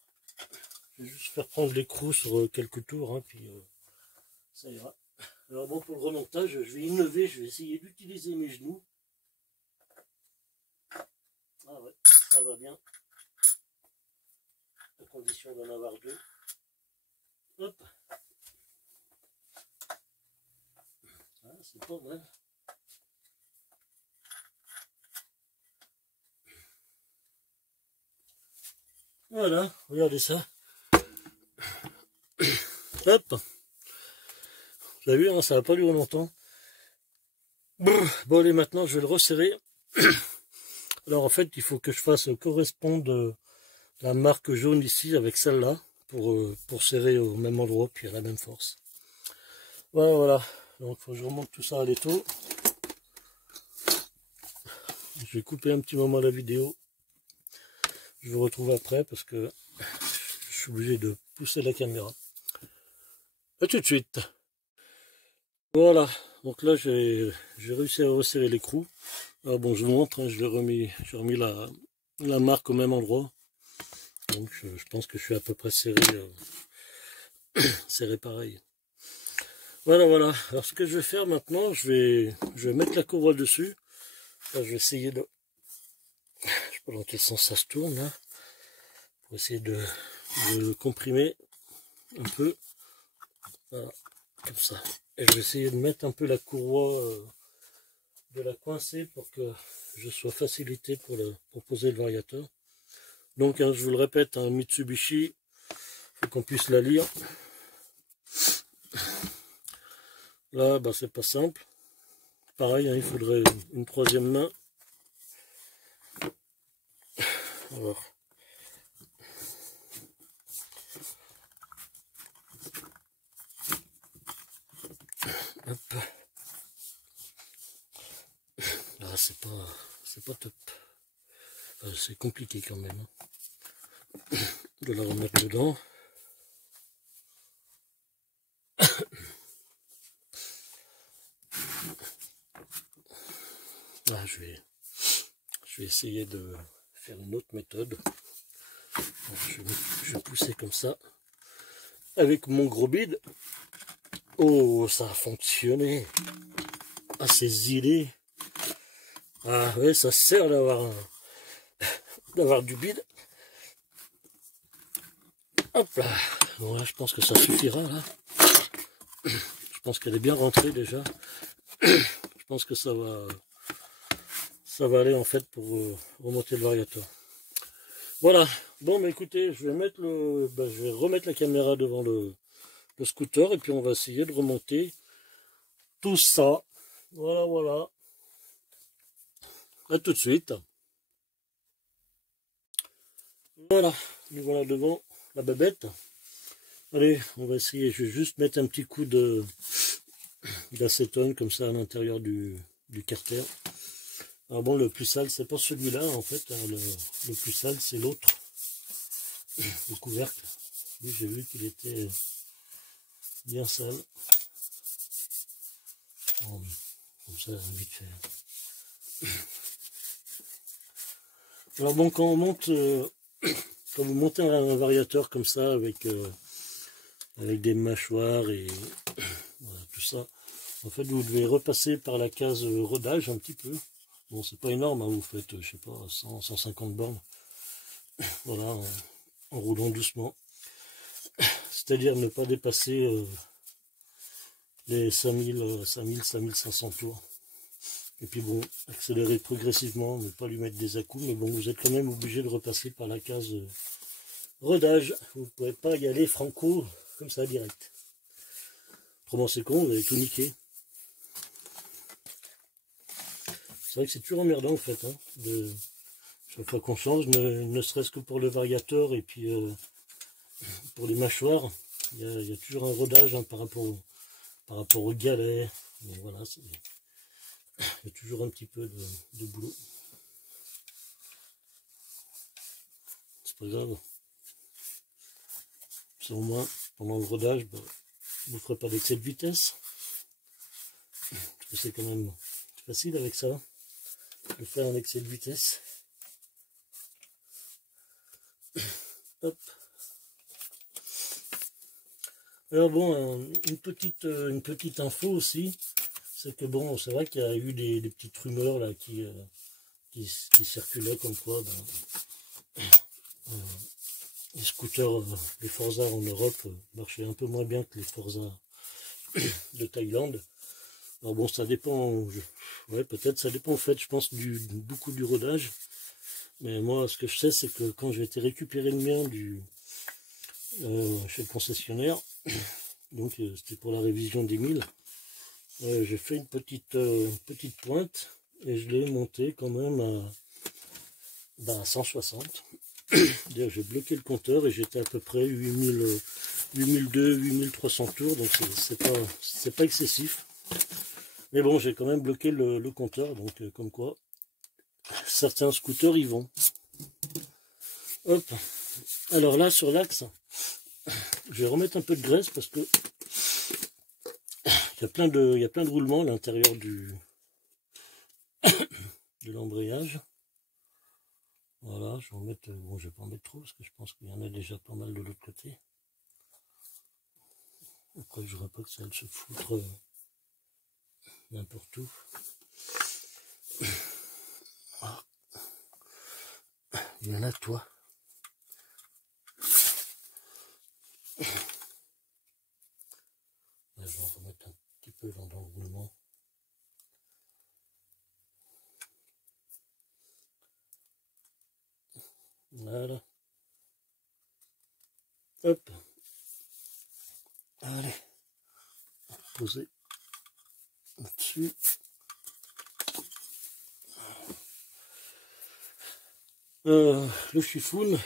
Je vais juste faire prendre l'écrou sur quelques tours, hein, puis ça ira. Alors bon, pour le remontage, je vais innover, je vais essayer d'utiliser mes genoux. Ah ouais, ça va bien. À condition d'en avoir deux. Hop. Ah, c'est pas mal. Voilà, regardez ça. Hop. Vous avez vu, hein, ça n'a pas duré longtemps. Bon, allez, maintenant, je vais le resserrer. Alors, en fait, il faut que je fasse correspondre la marque jaune ici avec celle-là pour serrer au même endroit, puis à la même force. Voilà. Donc, il faut que je remonte tout ça à l'étau. Je vais couper un petit moment la vidéo. Je vous retrouve après parce que je suis obligé de pousser la caméra. A tout de suite. Voilà, donc là j'ai réussi à resserrer l'écrou. Alors bon, je vous montre, hein, j'ai remis la marque au même endroit. Donc je pense que je suis à peu près serré, serré pareil. Voilà. Alors ce que je vais faire maintenant, je vais mettre la courroie dessus. Là, je vais essayer de... Je sais pas dans quel sens ça se tourne là. Pour essayer de le comprimer un peu. Voilà, comme ça. Et je vais essayer de mettre un peu la courroie, de la coincer pour que je sois facilité pour poser le variateur. Donc hein, je vous le répète, un Mitsubishi, il faut qu'on puisse la lire. Là, bah, c'est pas simple. Pareil, hein, il faudrait une troisième main. Alors. Hop. Là, c'est c'est pas top. C'est compliqué quand même hein, de la remettre dedans. Ah, je vais essayer de faire une autre méthode. Je vais pousser comme ça avec mon gros bide. Oh, ça a fonctionné. Ah, ces idées. Ah ouais, ça sert d'avoir du bide. Hop là. Bon là, je pense que ça suffira là. Je pense qu'elle est bien rentrée déjà. Je pense que ça va aller en fait pour remonter le variateur. Voilà. Bon, mais écoutez, je vais remettre la caméra devant le scooter et puis on va essayer de remonter tout ça. Voilà, voilà. À tout de suite. Voilà, nous voilà devant la babette. Allez, on va essayer. Je vais juste mettre un petit coup d'acétone comme ça à l'intérieur du carter. Alors bon, le plus sale, c'est pas celui-là en fait. Hein, le plus sale, c'est l'autre, le couvercle. Lui, j'ai vu qu'il était bien sale. Bon, comme ça, vite fait. Alors bon, quand on monte, quand vous montez un variateur comme ça avec des mâchoires et voilà, tout ça, en fait, vous devez repasser par la case rodage un petit peu. Bon, c'est pas énorme, hein, vous faites, je sais pas, 100, 150 bornes. Voilà, en roulant doucement. C'est-à-dire ne pas dépasser les 5000, 5500 tours. Et puis bon, accélérer progressivement, ne pas lui mettre des à-coups, mais bon, vous êtes quand même obligé de repasser par la case rodage. Vous ne pouvez pas y aller franco, comme ça, direct. Autrement, c'est con, vous avez tout niqué. C'est vrai que c'est toujours emmerdant en fait, hein, chaque fois qu'on change, ne serait-ce que pour le variateur et puis pour les mâchoires, il y a toujours un rodage hein, par rapport au galet. Mais voilà, il y a toujours un petit peu de boulot. C'est pas grave. C'est au moins, pendant le rodage, bah, vous ne ferez pas d'excès de vitesse. Parce que c'est quand même facile avec ça. De faire un excès de vitesse. Hop. Alors bon, une petite info aussi, c'est que bon, c'est vrai qu'il y a eu des petites rumeurs là qui circulaient comme quoi les scooters, les Forza en Europe marchaient un peu moins bien que les Forza de Thaïlande. Alors bon, ça dépend, ouais, peut-être ça dépend en fait, je pense beaucoup du rodage. Mais moi, ce que je sais, c'est que quand j'ai été récupérer le mien chez le concessionnaire, donc c'était pour la révision des 1000, j'ai fait une petite pointe et je l'ai monté quand même à 160. J'ai bloqué le compteur et j'étais à peu près 8300 tours, donc c'est pas excessif. Mais bon, j'ai quand même bloqué le compteur, donc comme quoi, certains scooters y vont. Hop. Alors là, sur l'axe, je vais remettre un peu de graisse parce que il y a plein de roulements à l'intérieur de l'embrayage. Voilà, je vais en mettre, bon, je vais pas en mettre trop parce que je pense qu'il y en a déjà pas mal de l'autre côté. Après, je voudrais pas que ça aille se foutre n'importe où. Ah. Il y en a toi. Là, je vais en remettre un petit peu dans le roulement. Voilà. Hop. Allez. Poser là-dessus. Le chiffon.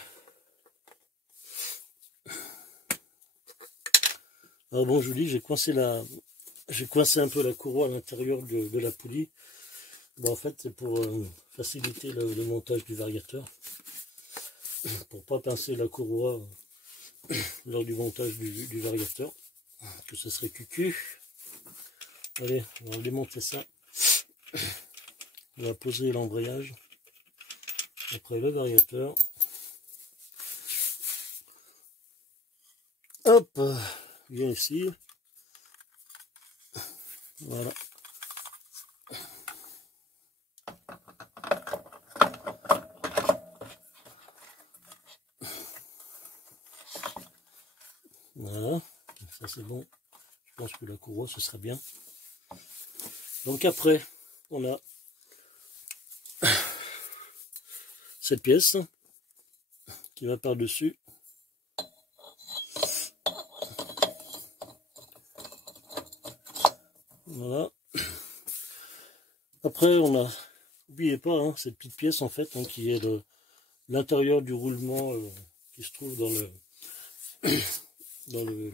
Alors bon, je vous dis, j'ai coincé un peu la courroie à l'intérieur de la poulie. Bon, en fait, c'est pour faciliter le montage du variateur, pour pas pincer la courroie lors du montage du variateur, que ce serait cucu. Allez, on va démonter ça. On va poser l'embrayage. Après le variateur. Hop, viens ici. Voilà. Voilà, ça c'est bon. Je pense que la courroie ce sera bien. Donc après, on a cette pièce qui va par-dessus. Voilà. Après, on a, n'oubliez pas, hein, cette petite pièce en fait, hein, qui est l'intérieur du roulement qui se trouve dans le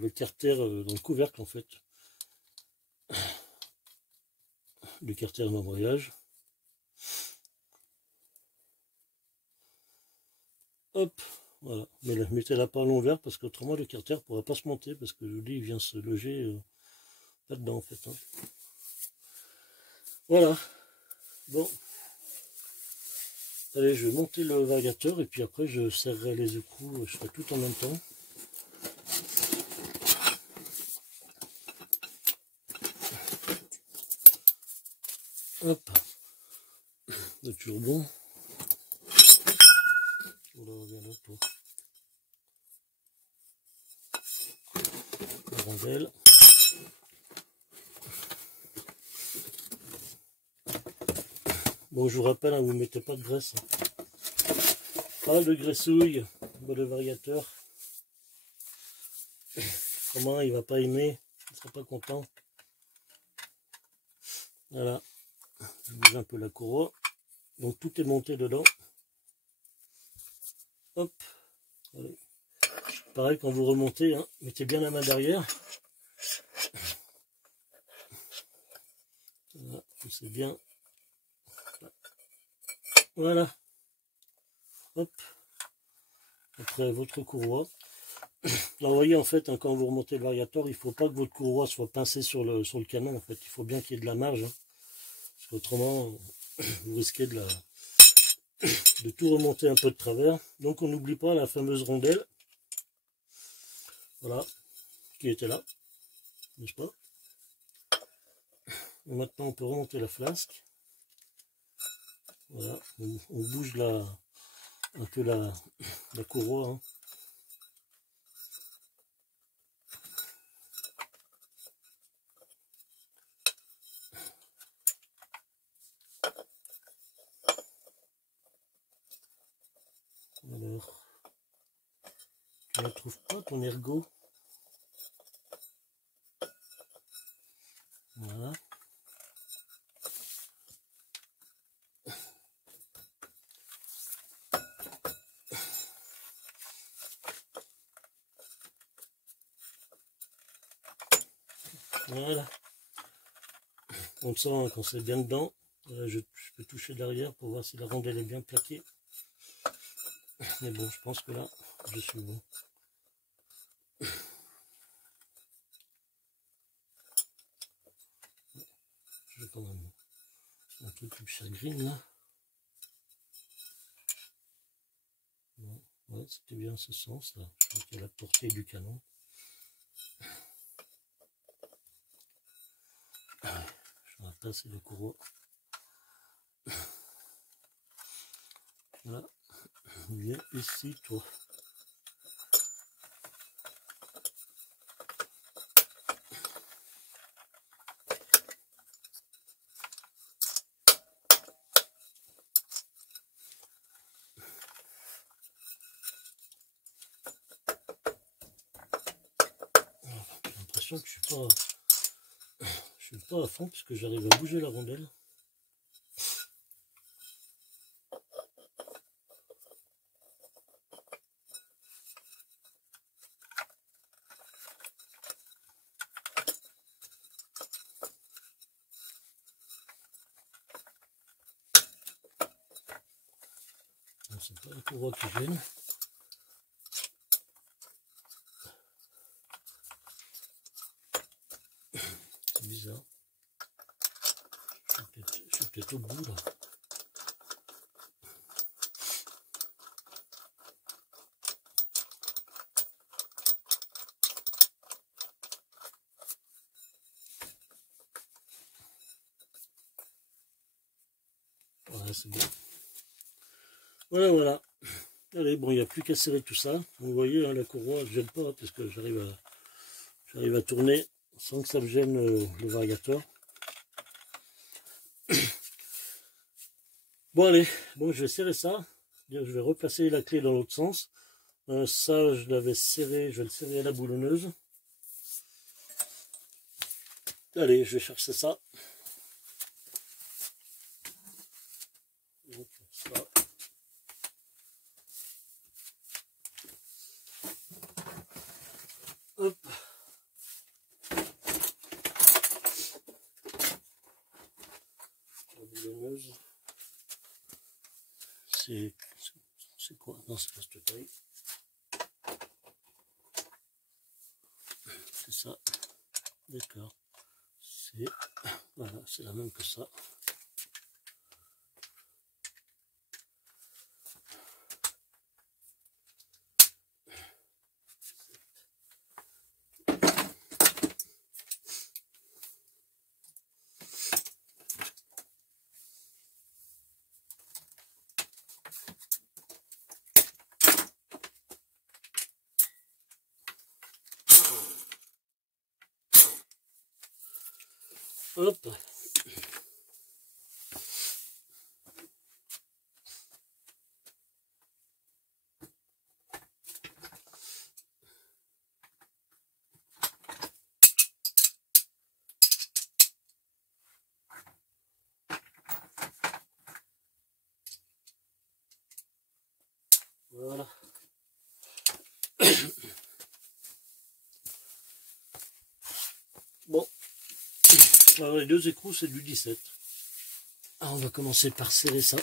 carter, dans le couvercle en fait, du carter d'embrayage. Hop, voilà. Mais mettez-la pas à l'envers parce qu'autrement le carter ne pourra pas se monter parce que je vous dis, il vient se loger là-dedans en fait. Hein. Voilà. Bon. Allez, je vais monter le variateur et puis après je serrerai les écrous, je ferai tout en même temps. Hop. Le turbon. Là, on revient là pour la rondelle. Bon, je vous rappelle, hein, vous ne mettez pas de graisse. Pas de graissouille dans le variateur. Comment il va pas aimer, il ne sera pas content. Voilà, je bouge un peu la courroie. Donc tout est monté dedans. Hop, allez. Pareil quand vous remontez, hein, mettez bien la main derrière. Voilà, c'est bien. Voilà. Hop. Après votre courroie. Là, vous voyez en fait, hein, quand vous remontez le variateur, il ne faut pas que votre courroie soit pincée sur le canon. En fait, il faut bien qu'il y ait de la marge. Hein, parce qu'autrement, vous risquez de tout remonter un peu de travers. Donc on n'oublie pas la fameuse rondelle. Voilà, qui était là, n'est-ce pas? Et maintenant on peut remonter la flasque. Voilà, on bouge un peu la courroie. Hein. Alors, tu ne trouves pas ton ergot? Voilà. Voilà. On le sent hein, quand c'est bien dedans. Je peux toucher derrière pour voir si la rondelle est bien plaquée. Mais bon, je pense que là, je suis bon. Je vais quand même un peu plus chagrine là. Bon, ouais, c'était bien ce sens là. Je crois qu'il y a la portée du canon. Je vais passer le courroie. Voilà. Viens ici, toi. J'ai l'impression que je suis pas à fond parce que j'arrive à bouger la rondelle. c'est pas la courroie qui gêne. C'est bizarre. Je suis peut-être au bout là. Voilà, c'est bon. Voilà, voilà. Allez, bon, il n'y a plus qu'à serrer tout ça. Vous voyez, hein, la courroie, je ne gêne pas, parce que j'arrive à tourner sans que ça me gêne le variateur. Bon, allez, bon, je vais serrer ça. Je vais replacer la clé dans l'autre sens. Ça, je l'avais serré, je vais le serrer à la boulonneuse. Allez, je vais chercher ça. Donc, ça. Hop. La boulonneuse. C'est quoi? Non, c'est pas cette taille. C'est ça. D'accord. Voilà, c'est la même que ça. Hop. Voilà. Bon. Alors les deux écrous, c'est du 17. Alors, on va commencer par serrer ça.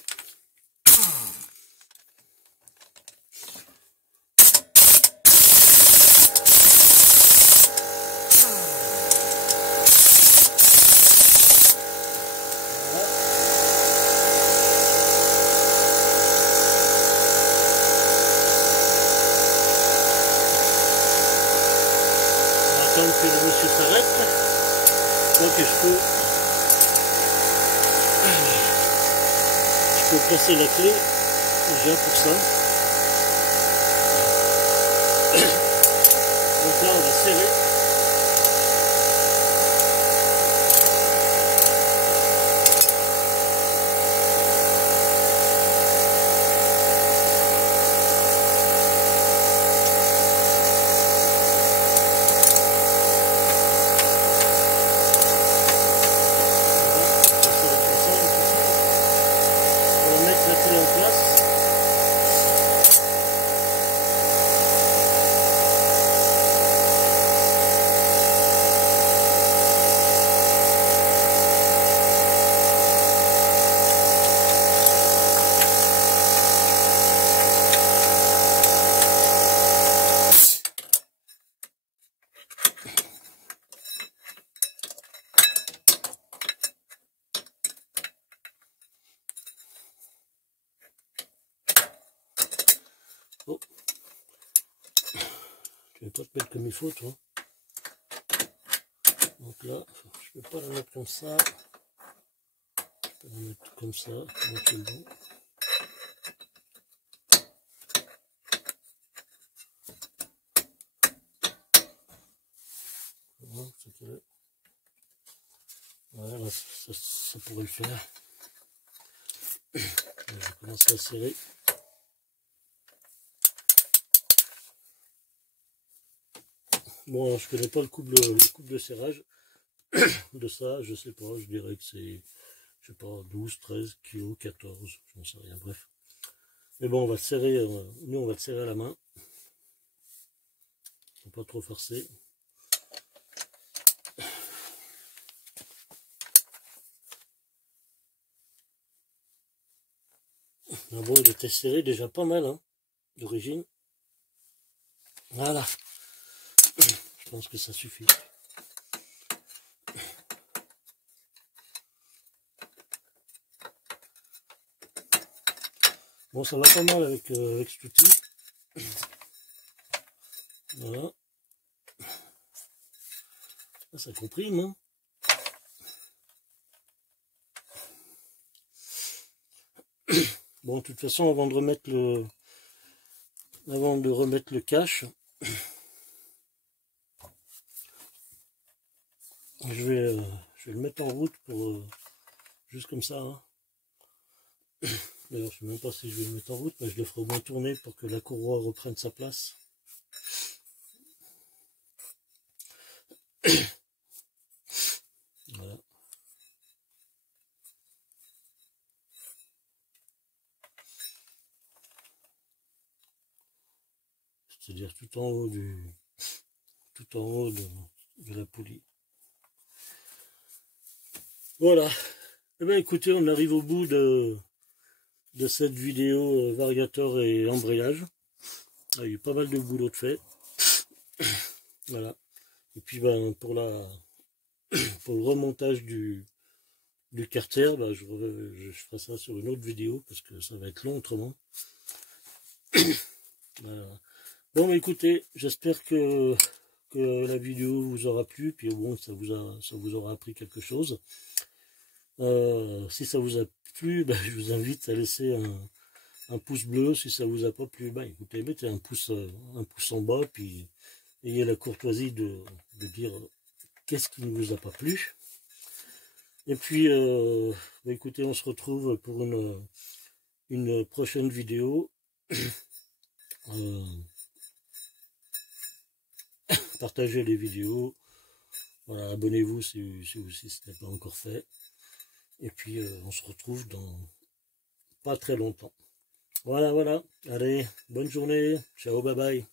Que le monsieur s'arrête, donc je peux placer la clé déjà pour ça. Donc là on va serrer. La clé en place. Oh. Tu ne vas pas te mettre comme il faut, toi. Donc là, je ne peux pas la mettre comme ça. Je peux la mettre comme ça, donc c'est bon. Voilà, ça pourrait le faire. Je vais commencer à serrer. Bon, alors, je connais pas le couple de serrage de ça, je sais pas, je dirais que c'est, je sais pas, 12, 13 kg, 14, je n'en sais rien, bref. Mais bon, on va le serrer, nous on va le serrer à la main. Faut pas trop forcer. Ah bon, il était serré déjà pas mal, hein, d'origine. Voilà. Je pense que ça suffit. Bon, ça va pas mal avec, avec cet outil. Voilà. Ça comprime, hein. Bon, de toute façon, avant de remettre le cache, je vais le mettre en route pour juste comme ça. Hein. D'ailleurs, je ne sais même pas si je vais le mettre en route, mais je le ferai au moins tourner pour que la courroie reprenne sa place. Voilà. C'est-à-dire tout en haut de la poulie. Voilà. Eh bien écoutez, on arrive au bout de cette vidéo variateur et embrayage. Il y a eu pas mal de boulot de fait. Voilà. Et puis ben, pour le remontage du carter, ben, je ferai ça sur une autre vidéo parce que ça va être long autrement. Voilà. Bon, écoutez, j'espère que la vidéo vous aura plu, puis bon, ça vous aura appris quelque chose. Si ça vous a plu, ben, je vous invite à laisser un pouce bleu. Si ça vous a pas plu, ben, écoutez, mettez un pouce en bas, puis ayez la courtoisie de dire qu'est-ce qui ne vous a pas plu. Et puis, ben, écoutez, on se retrouve pour une prochaine vidéo. Partagez les vidéos. Voilà, abonnez-vous si ce n'est pas encore fait. Et puis, on se retrouve dans pas très longtemps. Voilà, voilà. Allez, bonne journée. Ciao, bye bye.